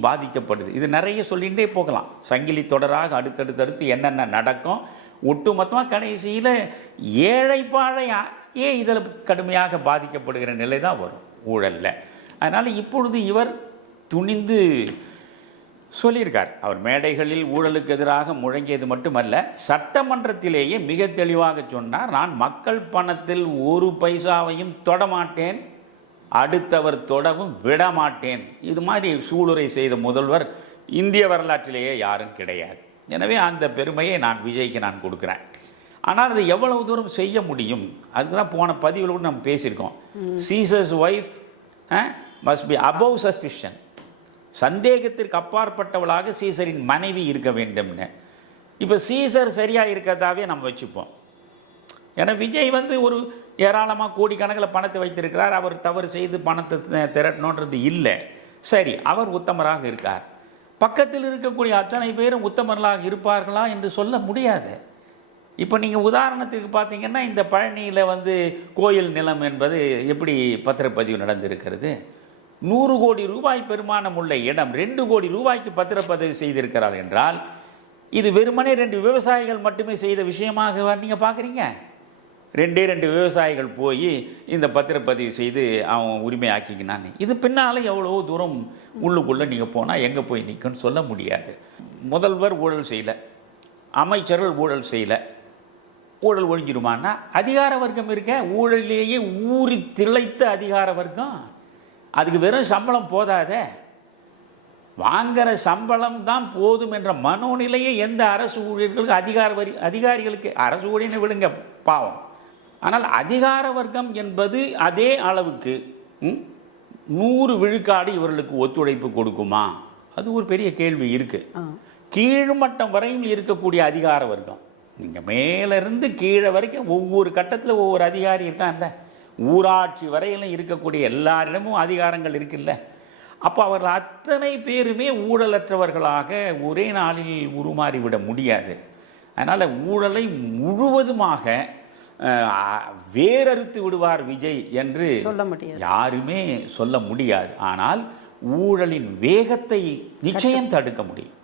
பாதிக்கப்படுது. இது நிறைய சொல்லிகிட்டே போகலாம், சங்கிலி தொடராக அடுத்தடுத்து என்னென்ன நடக்கும். ஒட்டுமொத்தமாக கடைசியில் ஏழை பாழையே இதில் கடுமையாக பாதிக்கப்படுகிற நிலை தான் வரும் ஊழலில். அதனால் இப்பொழுது இவர் துணிந்து சொல்லியிருக்கார். அவர் மேடைகளில் ஊழலுக்கு எதிராக முழங்கியது மட்டுமல்ல, சட்டமன்றத்திலேயே மிக தெளிவாக சொன்னார், நான் மக்கள் பணத்தில் ஒரு பைசாவையும் தொடமாட்டேன், அடுத்தவர் தொடவும் விடமாட்டேன். இது மாதிரி சூளுரை செய்த முதல்வர் இந்திய வரலாற்றிலேயே யாரும் கிடையாது. எனவே அந்த பெருமையை விஜய்க்கு நான் கொடுக்குறேன். ஆனால் அது எவ்வளவு தூரம் செய்ய முடியும், அதுதான் போன பதிவில் கூட நம்ம பேசியிருக்கோம். Scissors wife must be above suspicion, சந்தேகத்திற்கு அப்பாற்பட்டவளாக சீசரின் மனைவி இருக்க வேண்டும்னு. இப்போ சீசர் சரியாக இருக்கிறதாவே நம்ம வச்சுப்போம். ஏன்னா விஜய் ஒரு ஏராளமாக கோடிக்கணக்கில் பணத்தை வைத்திருக்கிறார், அவர் தவறு செய்து பணத்தை திரட்டணுன்றது இல்லை. சரி, அவர் உத்தமராக இருக்கார். பக்கத்தில் இருக்கக்கூடிய அத்தனை பேரும் உத்தமர்களாக இருப்பார்களா என்று சொல்ல முடியாது. இப்போ நீங்கள் உதாரணத்துக்கு பார்த்தீங்கன்னா, இந்த பழனியில் கோயில் நிலம் என்பது எப்படி பத்திரப்பதிவு நடந்திருக்கிறது? 100 கோடி ரூபாய் பெருமானம் உள்ள இடம் 2 கோடி ரூபாய்க்கு பத்திரப்பதிவு செய்திருக்கிறார் என்றால், இது வெறுமனே 2 விவசாயிகள் மட்டுமே செய்த விஷயமாக நீங்கள் பார்க்குறீங்க. 2 விவசாயிகள் போய் இந்த பத்திரப்பதிவு செய்து அவன் உரிமை ஆக்கிக்கினான்னு. இது பின்னால் எவ்வளோ தூரம் உள்ளுக்குள்ளே நீங்கள் போனால் எங்கே போய் நிற்குன்னு சொல்ல முடியாது. முதல்வர் ஊழல் செய்யலை, அமைச்சர்கள் ஊழல் செய்யலை, ஊழல் ஒழிஞ்சிருமான்னா அதிகார வர்க்கம் இருக்க, ஊழலேயே ஊறி திளைத்த அதிகார வர்க்கம், அதுக்கு வெறும் சம்பளம் போதாதே, வாங்குகிற சம்பளம் தான் போதும் என்ற மனோநிலையை எந்த அரசு ஊழியர்களுக்கு அதிகாரிகளுக்கு, அரசு ஊழியர்னு விடுங்க பாவம், ஆனால் அதிகார வர்க்கம் என்பது அதே அளவுக்கு 100 விழுக்காடு இவர்களுக்கு ஒத்துழைப்பு கொடுக்குமா? அது ஒரு பெரிய கேள்வி இருக்குது. கீழ்மட்டம் வரையும் இருக்கக்கூடிய அதிகார வர்க்கம், நீங்கள் மேலேருந்து கீழே வரைக்கும் ஒவ்வொரு கட்டத்தில் ஒவ்வொரு அதிகாரி இருக்கான்ல, ஊராட்சி வரையிலும் இருக்கக்கூடிய எல்லாரிடமும் அதிகாரங்கள் இருக்குல்ல. அப்போ அவர்கள் அத்தனை பேருமே ஊழலற்றவர்களாக ஒரே நாளில் உருமாறிவிட முடியாது. அதனால் ஊழலை முழுவதுமாக வேறறுத்து விடுவார் விஜய் என்று சொல்ல முடியாது, யாருமே சொல்ல முடியாது. ஆனால் ஊழலின் வேகத்தை நிச்சயம் தடுக்க முடியும்,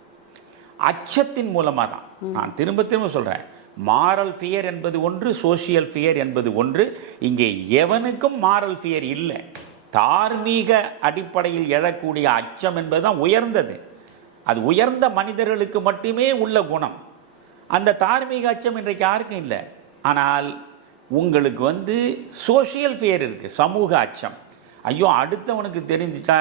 அச்சத்தின் மூலமாக தான். நான் திரும்ப திரும்ப சொல்கிறேன், மாரல் ஃபியர் என்பது ஒன்று, சோஷியல் ஃபியர் என்பது ஒன்று. இங்கே எவனுக்கும் மாரல் ஃபியர் இல்லை. தார்மீக அடிப்படையில் எழக்கூடிய அச்சம் என்பது தான் உயர்ந்தது. அது உயர்ந்த மனிதர்களுக்கு மட்டுமே உள்ள குணம். அந்த தார்மீக அச்சம் இன்றைக்கு யாருக்கும் இல்லை. ஆனால் உங்களுக்கு சோஷியல் ஃபியர் இருக்குது, சமூக அச்சம். ஐயோ அடுத்தவனுக்கு தெரிஞ்சிட்டா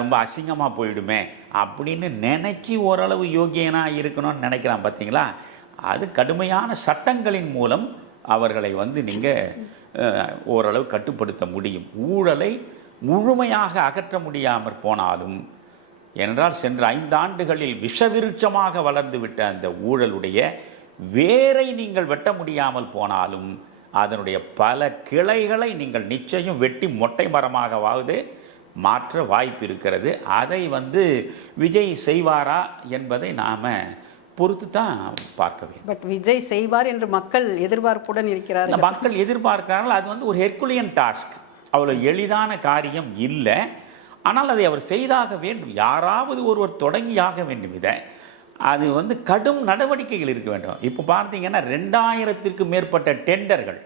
ரொம்ப அசிங்கமாக போயிடுமே அப்படின்னு நினச்சி ஓரளவு யோகியனாக இருக்கணும்னு நினைக்கிறான் பார்த்தீங்களா? அது கடுமையான சட்டங்களின் மூலம் அவர்களை நீங்கள் ஓரளவு கட்டுப்படுத்த முடியும். ஊழலை முழுமையாக அகற்ற முடியாமல் போனாலும், ஏனென்றால் சென்ற 5 ஆண்டுகளில் விஷவிருட்சமாக வளர்ந்துவிட்ட அந்த ஊழலுடைய வேரை நீங்கள் வெட்ட முடியாமல் போனாலும் அதனுடைய பல கிளைகளை நீங்கள் நிச்சயம் வெட்டி மொட்டை மரமாகவாவது மாற்ற வாய்ப்பு இருக்கிறது. அதை விஜய் செய்வாரா என்பதை நாம் பொறுத்து தான் பார்க்க வேண்டும். பட் விஜய் செய்வார் என்று மக்கள் எதிர்பார்ப்புடன் இருக்கிறார்கள். மக்கள் எதிர்பார்க்கிறார்கள். அது ஒரு ஹெர்குலியன் டாஸ்க், அவ்வளோ எளிதான காரியம் இல்லை. ஆனால் அதை அவர் செய்தாக வேண்டும். யாராவது ஒருவர் தொடங்கியாக வேண்டும். இதை அது கடும் நடவடிக்கைகள் இருக்க வேண்டும். இப்போ பார்த்தீங்கன்னா 2000க்கு மேற்பட்ட டெண்டர்கள்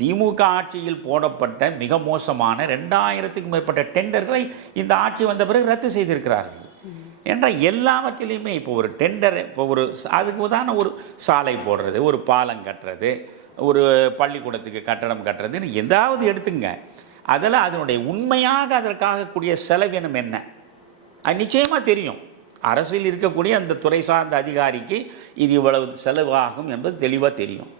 திமுக ஆட்சியில் போடப்பட்ட மிக மோசமான 2000க்கு மேற்பட்ட டெண்டர்களை இந்த ஆட்சி வந்த பிறகு ரத்து செய்திருக்கிறார்கள். என்ற எல்லாவற்றிலையுமே இப்போ ஒரு டெண்டர், இப்போ அதுக்கு உதாரண ஒரு சாலை போடுறது, ஒரு பாலம் கட்டுறது, ஒரு பள்ளிக்கூடத்துக்கு கட்டடம் கட்டுறதுன்னு எதாவது எடுத்துங்க. அதில் அதனுடைய உண்மையாக அதற்காக கூடிய செலவினம் என்ன அது நிச்சயமாக தெரியும். அரசில் இருக்கக்கூடிய அந்த துறை சார்ந்த அதிகாரிக்கு இது இவ்வளவு செலவாகும் என்பது தெளிவாக தெரியும்.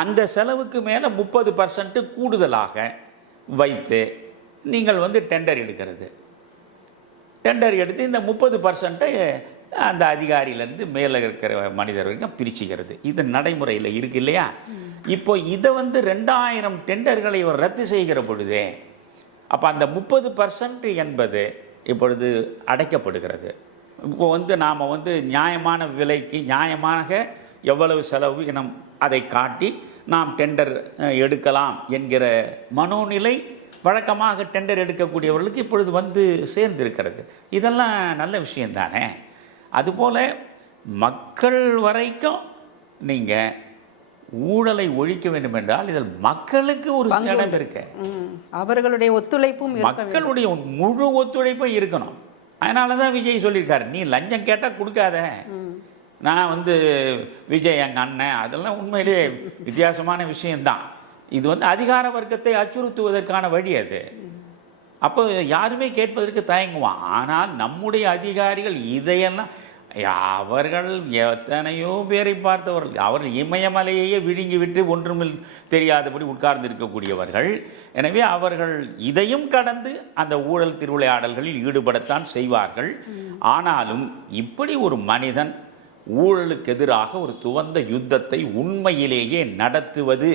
அந்த செலவுக்கு மேலே 30% கூடுதலாக வைத்து நீங்கள் டெண்டர் எடுக்கிறது. டெண்டர் எடுத்து இந்த 30% அந்த அதிகாரியிலேருந்து மேலே இருக்கிற மனிதர் வரைக்கும் பிரிச்சுக்கிறது. இது நடைமுறையில் இருக்கு இல்லையா? இப்போ இதை 2000 டெண்டர்களை இவர் ரத்து செய்கிற பொழுதே அப்போ அந்த 30% என்பது இப்பொழுது அடைக்கப்படுகிறது. இப்போ நாம் நியாயமான விலைக்கு நியாயமாக எவ்வளவு செலவு என அதை காட்டி நாம் டெண்டர் எடுக்கலாம் என்கிற மனோநிலை வழக்கமாக டெண்டர் எடுக்கக்கூடியவர்களுக்கு இப்பொழுது சேர்ந்திருக்கிறது. இதெல்லாம் நல்ல விஷயந்தானே. அதுபோல் மக்கள் வரைக்கும் நீங்கள் ஊழலை ஒழிக்க வேண்டும் என்றால் இதில் மக்களுக்கு ஒரு இடம் இருக்கு. அவர்களுடைய ஒத்துழைப்பும் மக்களுடைய முழு ஒத்துழைப்பும் இருக்கணும். அதனால தான் விஜய் சொல்லியிருக்காரு, நீ லஞ்சம் கேட்டால் கொடுக்காத, நான் விஜய் எங்கள் அண்ணன். அதெல்லாம் உண்மையிலேயே வித்தியாசமான விஷயந்தான். இது அதிகார வர்க்கத்தை அச்சுறுத்துவதற்கான வழி அது. அப்போ யாருமே கேட்பதற்கு தயங்குவான். ஆனால் நம்முடைய அதிகாரிகள் இதையெல்லாம் அவர்கள் எத்தனையோ பேரை பார்த்தவர்கள். அவர்கள் இமயமலையையே விழுங்கி விட்டு ஒன்றுமில் தெரியாதபடி உட்கார்ந்து இருக்கக்கூடியவர்கள். எனவே அவர்கள் இதையும் கடந்து அந்த ஊழல் திருவிளையாடல்களில் ஈடுபடத்தான் செய்வார்கள். ஆனாலும் இப்படி ஒரு மனிதன் ஊழலுக்கு எதிராக ஒரு துவந்த யுத்தத்தை உண்மையிலேயே நடத்துவது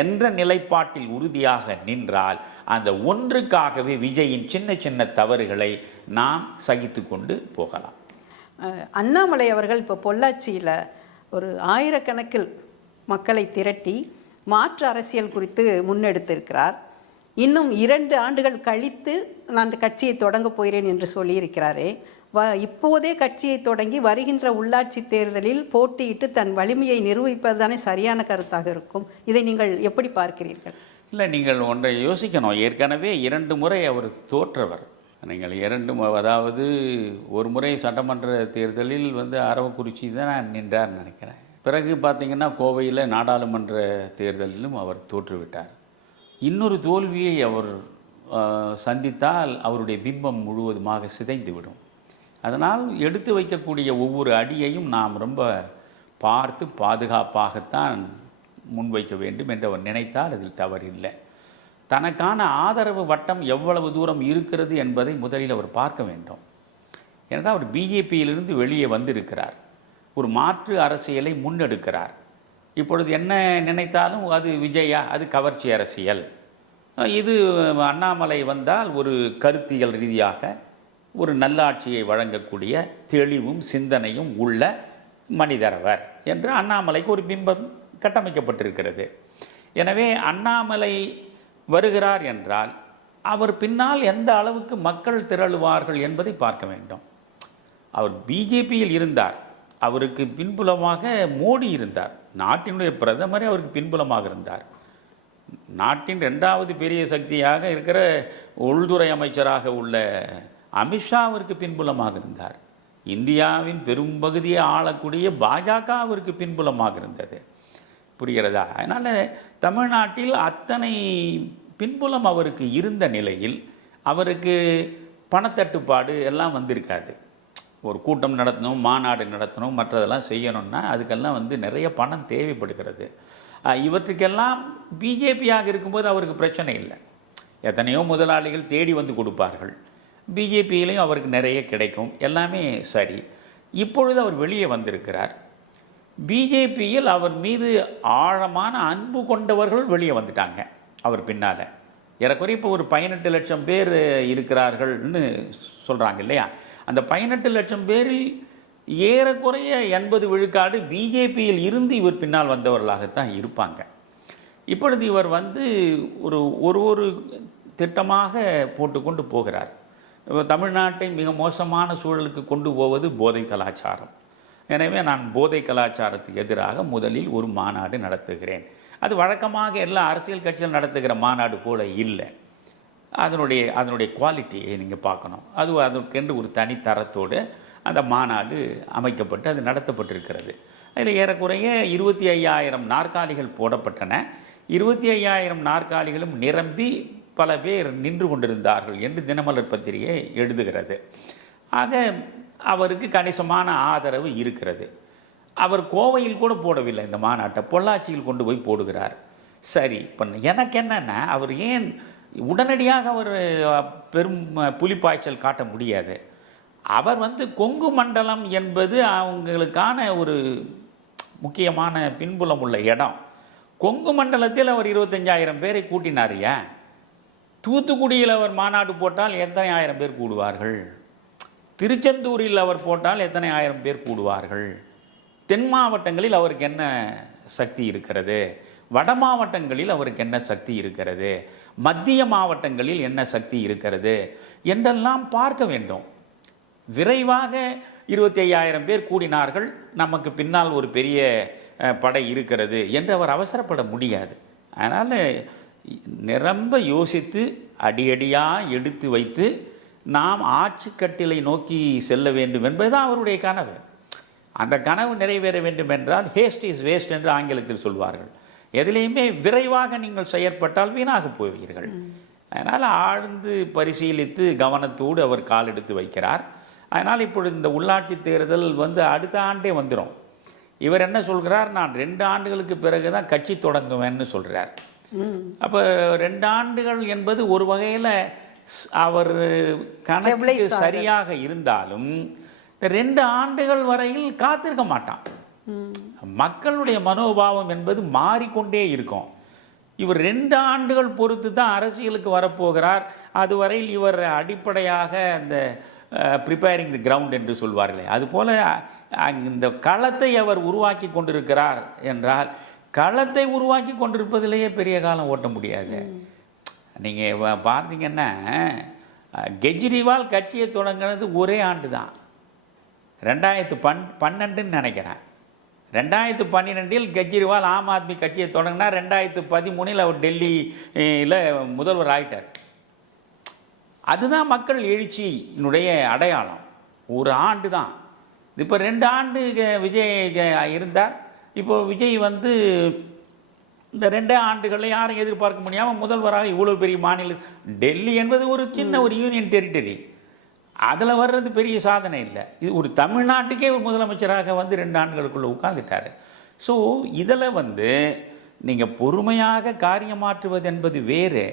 என்ற நிலைப்பாட்டில் உறுதியாக நின்றால் அந்த ஒன்றுக்காகவே விஜயின் சின்ன சின்ன தவறுகளை நாம் சகித்து கொண்டு போகலாம். அண்ணாமலை அவர்கள் இப்போ பொள்ளாச்சியில் ஒரு 1000 கணக்கில் மக்களை திரட்டி மாற்று அரசியல் குறித்து முன்னெடுத்திருக்கிறார். இன்னும் 2 ஆண்டுகள் கழித்து நான் அந்த கட்சியை தொடங்க போகிறேன் என்று சொல்லியிருக்கிறாரே. இப்போதே கட்சியை தொடங்கி வருகின்ற உள்ளாட்சி தேர்தலில் போட்டியிட்டு தன் வலிமையை நிரூபிப்பது தானே சரியான கருத்தாக இருக்கும். இதை நீங்கள் எப்படி பார்க்கிறீர்கள்? இல்லை, நீங்கள் ஒன்றை யோசிக்கணும். ஏற்கனவே 2 முறை அவர் தோற்றவர். நீங்கள் 2 அதாவது ஒரு முறை சட்டமன்ற தேர்தலில் அரவக்குறிச்சி தான் நின்றார் நினைக்கிறேன். பிறகு பார்த்திங்கன்னா கோவையில் நாடாளுமன்ற தேர்தலிலும் அவர் தோற்றுவிட்டார். இன்னொரு தோல்வியை அவர் சந்தித்தால் அவருடைய பிம்பம் முழுவதுமாக சிதைந்துவிடும். அதனால் எடுத்து வைக்கக்கூடிய ஒவ்வொரு அடியையும் நாம் ரொம்ப பார்த்து பாதுகாப்பாகத்தான் முன்வைக்க வேண்டும் என்று அவர் நினைத்தால் அதில் தவறில்லை. தனக்கான ஆதரவு வட்டம் எவ்வளவு தூரம் இருக்கிறது என்பதை முதலில் அவர் பார்க்க வேண்டும். ஏனென்றால் அவர் பிஜேபியிலிருந்து வெளியே வந்திருக்கிறார், ஒரு மாற்று அரசியலை முன்னெடுக்கிறார். இப்பொழுது என்ன நினைத்தாலும் அது விஜயா, அது கவர்ச்சி அரசியல். இது அண்ணாமலை வந்தால் ஒரு கருத்தியல் ரீதியாக ஒரு நல்லாட்சியை வழங்கக்கூடிய தெளிவும் சிந்தனையும் உள்ள மனிதரவர் என்று அண்ணாமலைக்கு ஒரு பிம்பம் கட்டமைக்கப்பட்டிருக்கிறது. எனவே அண்ணாமலை வருகிறார் என்றால் அவர் பின்னால் எந்த அளவுக்கு மக்கள் திரளுவார்கள் என்பதை பார்க்க வேண்டும். அவர் பிஜேபியில் இருந்தார், அவருக்கு பின்புலமாக மோடி இருந்தார், நாட்டினுடைய பிரதமரே அவருக்கு பின்புலமாக இருந்தார். நாட்டின் 2வது பெரிய சக்தியாக இருக்கிற உள்துறை அமைச்சராக உள்ள அமித்ஷா அவருக்கு பின்புலமாக இருந்தார். இந்தியாவின் பெரும்பகுதியை ஆளக்கூடிய பாஜக அவருக்கு பின்புலமாக இருந்தது. புரிகிறதா? அதனால் தமிழ்நாட்டில் அத்தனை பின்புலம் அவருக்கு இருந்த நிலையில் அவருக்கு பணத்தட்டுப்பாடு எல்லாம் வந்திருக்காது. ஒரு கூட்டம் நடத்தணும், மாநாடு நடத்தணும், மற்றதெல்லாம் செய்யணும்னா அதுக்கெல்லாம் நிறைய பணம் தேவைப்படுகிறது. இவற்றுக்கெல்லாம் பிஜேபியாக இருக்கும்போது அவருக்கு பிரச்சனை இல்லை. எத்தனையோ முதலாளிகள் தேடி வந்து கொடுப்பார்கள். பிஜேபியிலையும் அவருக்கு நிறைய கிடைக்கும், எல்லாமே சரி. இப்பொழுது அவர் வெளியே வந்திருக்கிறார். பிஜேபியில் அவர் மீது ஆழமான அன்பு கொண்டவர்கள் வெளியே வந்துட்டாங்க அவர் பின்னால். ஏறக்குறைய இப்போ ஒரு 18 லட்சம் பேர் இருக்கிறார்கள்னு சொல்கிறாங்க இல்லையா? அந்த 18 லட்சம் பேரில் ஏறக்குறைய 80 விழுக்காடு பிஜேபியில் இருந்து இவர் பின்னால் வந்தவர்களாகத்தான் இருப்பாங்க. இப்பொழுது இவர் வந்து ஒரு திட்டமாக போட்டுக்கொண்டு போகிறார். தமிழ்நாட்டை மிக மோசமான சூழலுக்கு கொண்டு போவது போதை கலாச்சாரம். எனவே நான் போதை கலாச்சாரத்துக்கு எதிராக முதலில் ஒரு மாநாடு நடத்துகிறேன். அது வழக்கமாக எல்லா அரசியல் கட்சிகள் நடத்துகிற மாநாடு போல இல்லை. அதனுடைய குவாலிட்டியை நீங்கள் பார்க்கணும். அதற்கென்று ஒரு தனித்தரத்தோடு அந்த மாநாடு அமைக்கப்பட்டு அது நடத்தப்பட்டிருக்கிறது. அதில் ஏறக்குறைய 25,000 நாற்காலிகள் போடப்பட்டன. 25,000 நாற்காலிகளும் நிரம்பி பல பேர் நின்று கொண்டிருந்தார்கள் என்று தினமலர் பத்திரிகை எழுதுகிறது. ஆக அவருக்கு கணிசமான ஆதரவு இருக்கிறது. அவர் கோவையில் கூட போடவில்லை இந்த மாநாட்டை, பொள்ளாச்சியில் கொண்டு போய் போடுகிறார். சரி, இப்போ எனக்கு என்னென்னா அவர் ஏன் உடனடியாக அவர் பெரும் புலிப்பாய்ச்சல் காட்ட முடியாது? அவர் வந்து கொங்கு மண்டலம் என்பது அவங்களுக்கான ஒரு முக்கியமான பின்புலம் உள்ள இடம். கொங்கு மண்டலத்தில் அவர் 25,000 பேரை கூட்டினாரியா? தூத்துக்குடியில் அவர் மாநாடு போட்டால் எத்தனை ஆயிரம் பேர் கூடுவார்கள்? திருச்செந்தூரில் அவர் போட்டால் எத்தனை ஆயிரம் பேர் கூடுவார்கள்? தென் மாவட்டங்களில் அவருக்கு என்ன சக்தி இருக்கிறது? வட மாவட்டங்களில் அவருக்கு என்ன சக்தி இருக்கிறது? மத்திய மாவட்டங்களில் என்ன சக்தி இருக்கிறது என்றெல்லாம் பார்க்க வேண்டும். விரைவாக 25,000 பேர் கூடினார்கள், நமக்கு பின்னால் ஒரு பெரிய படை இருக்கிறது என்று அவர் அவசரப்பட முடியாது. அதனால் நிரம்ப யோசித்து அடியடியாக எடுத்து வைத்து நாம் ஆட்சி கட்டிலை நோக்கி செல்ல வேண்டும் என்பதுதான் அவருடைய கனவு. அந்த கனவு நிறைவேற வேண்டும் என்றால் ஹேஸ்ட் இஸ் வேஸ்ட் என்று ஆங்கிலத்தில் சொல்வார்கள். எதிலையுமே விரைவாக நீங்கள் செயற்பட்டால் வீணாக போவீர்கள். அதனால் ஆழ்ந்து பரிசீலித்து கவனத்தோடு அவர் கால் எடுத்து வைக்கிறார். அதனால் இப்பொழுது இந்த உள்ளாட்சி தேர்தல் வந்து அடுத்த ஆண்டே வந்துடும். இவர் என்ன சொல்கிறார்? நான் 2 ஆண்டுகளுக்கு பிறகு தான் கட்சி தொடங்குவேன்னு சொல்கிறார். அப்போ 2 ஆண்டுகள் என்பது ஒரு வகையில் அவர் கணக்கு சரியாக இருந்தாலும் 2 ஆண்டுகள் வரையில் காத்திருக்க மாட்டான். மக்களுடைய மனோபாவம் என்பது மாறிக்கொண்டே இருக்கும். இவர் 2 ஆண்டுகள் பொறுத்து தான் அரசியலுக்கு வரப்போகிறார். அதுவரையில் இவர் அடிப்படையாக அந்த ப்ரிப்பேரிங் தி கிரவுண்ட் என்று சொல்வார்களே, அதுபோல் இந்த களத்தை அவர் உருவாக்கி கொண்டிருக்கிறார் என்றால் களத்தை உருவாக்கி கொண்டிருப்பதிலேயே பெரிய காலம் ஓட்ட முடியாது. நீங்கள் பார்த்தீங்கன்னா கெஜ்ரிவால் கட்சியை தொடங்கினது ஒரே ஆண்டு தான், 2012 நினைக்கிறேன். 2012 கெஜ்ரிவால் ஆம் ஆத்மி கட்சியை தொடங்கினா 2013 அவர் டெல்லியில் முதல்வர் ஆகிட்டார். அதுதான் மக்கள் எழுச்சியினுடைய அடையாளம். ஒரு ஆண்டு தான். இப்போ 2 ஆண்டு விஜய் இருந்தார். இப்போ விஜய் வந்து இந்த 2 ஆண்டுகளில் யாரும் எதிர்பார்க்க முடியாமல் முதல்வராக இவ்வளோ பெரிய மாநிலம், டெல்லி என்பது ஒரு சின்ன ஒரு யூனியன் டெரிட்டரி, அதில் வர்றது பெரிய சாதனை இல்லை. இது ஒரு தமிழ்நாட்டுக்கே ஒரு முதலமைச்சராக வந்து 2 ஆண்டுகளுக்குள்ளே உட்கார்ந்துட்டார். ஸோ இதில் வந்து நீங்கள் பொறுமையாக காரியமாற்றுவது என்பது வேறு.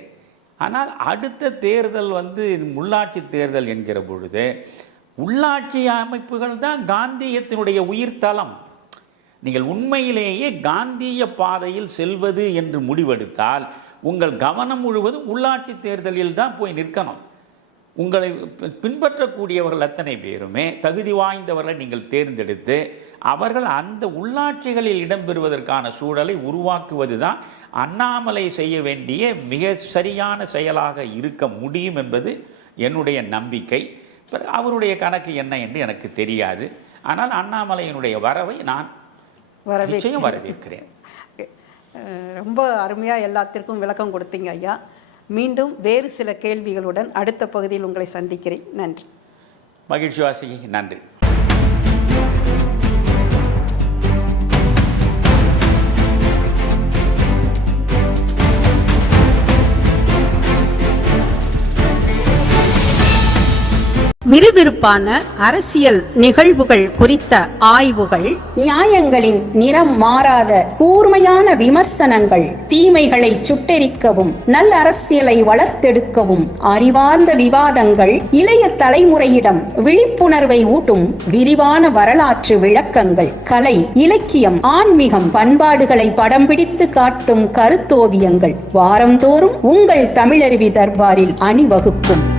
ஆனால் அடுத்த தேர்தல் வந்து உள்ளாட்சி தேர்தல் என்கிற பொழுது உள்ளாட்சி அமைப்புகள் தான் காந்தியத்தினுடைய உயிர்த்தலம். நீங்கள் உண்மையிலேயே காந்திய பாதையில் செல்வது என்று முடிவெடுத்தால் உங்கள் கவனம் முழுவதும் உள்ளாட்சி தேர்தலில் தான் போய் நிற்கணும். உங்களை பின்பற்றக்கூடியவர்கள் அத்தனை பேருமே தகுதி வாய்ந்தவர்களை நீங்கள் தேர்ந்தெடுத்து அவர்கள் அந்த உள்ளாட்சிகளில் இடம்பெறுவதற்கான சூழலை உருவாக்குவது தான் அண்ணாமலை செய்ய வேண்டிய மிக சரியான செயலாக இருக்க முடியும் என்பது என்னுடைய நம்பிக்கை. அவருடைய கணக்கு என்ன என்று எனக்கு தெரியாது. ஆனால் அண்ணாமலையினுடைய வரவை நான் நிச்சயம் வரவேற்கிறேன். ரொம்ப அருமையாக எல்லாத்திற்கும் விளக்கம் கொடுத்தீங்க ஐயா. மீண்டும் வேறு சில கேள்விகளுடன் அடுத்த பகுதியில் உங்களை சந்திக்கிறேன். நன்றி. மகிழ்ச்சி வாசி, நன்றி. விறுவிறுப்பான அரசியல் நிகழ்வுகள் குறித்த ஆய்வுகள், நியாயங்களின் நிறம் மாறாத கூர்மையான விமர்சனங்கள், தீமைகளை சுட்டெரிக்கவும் நல்ல அரசியலை வளர்த்தெடுக்கவும் அறிவார்ந்த விவாதங்கள், இளைய தலைமுறையிடம் விழிப்புணர்வை ஊட்டும் விரிவான வரலாற்று விளக்கங்கள், கலை, இலக்கியம், ஆன்மீகம், பண்பாடுகளை படம் பிடித்து காட்டும் கருத்தோவியங்கள் வாரந்தோறும் உங்கள் தமிழருவி தர்பாரில் அணிவகுக்கும்.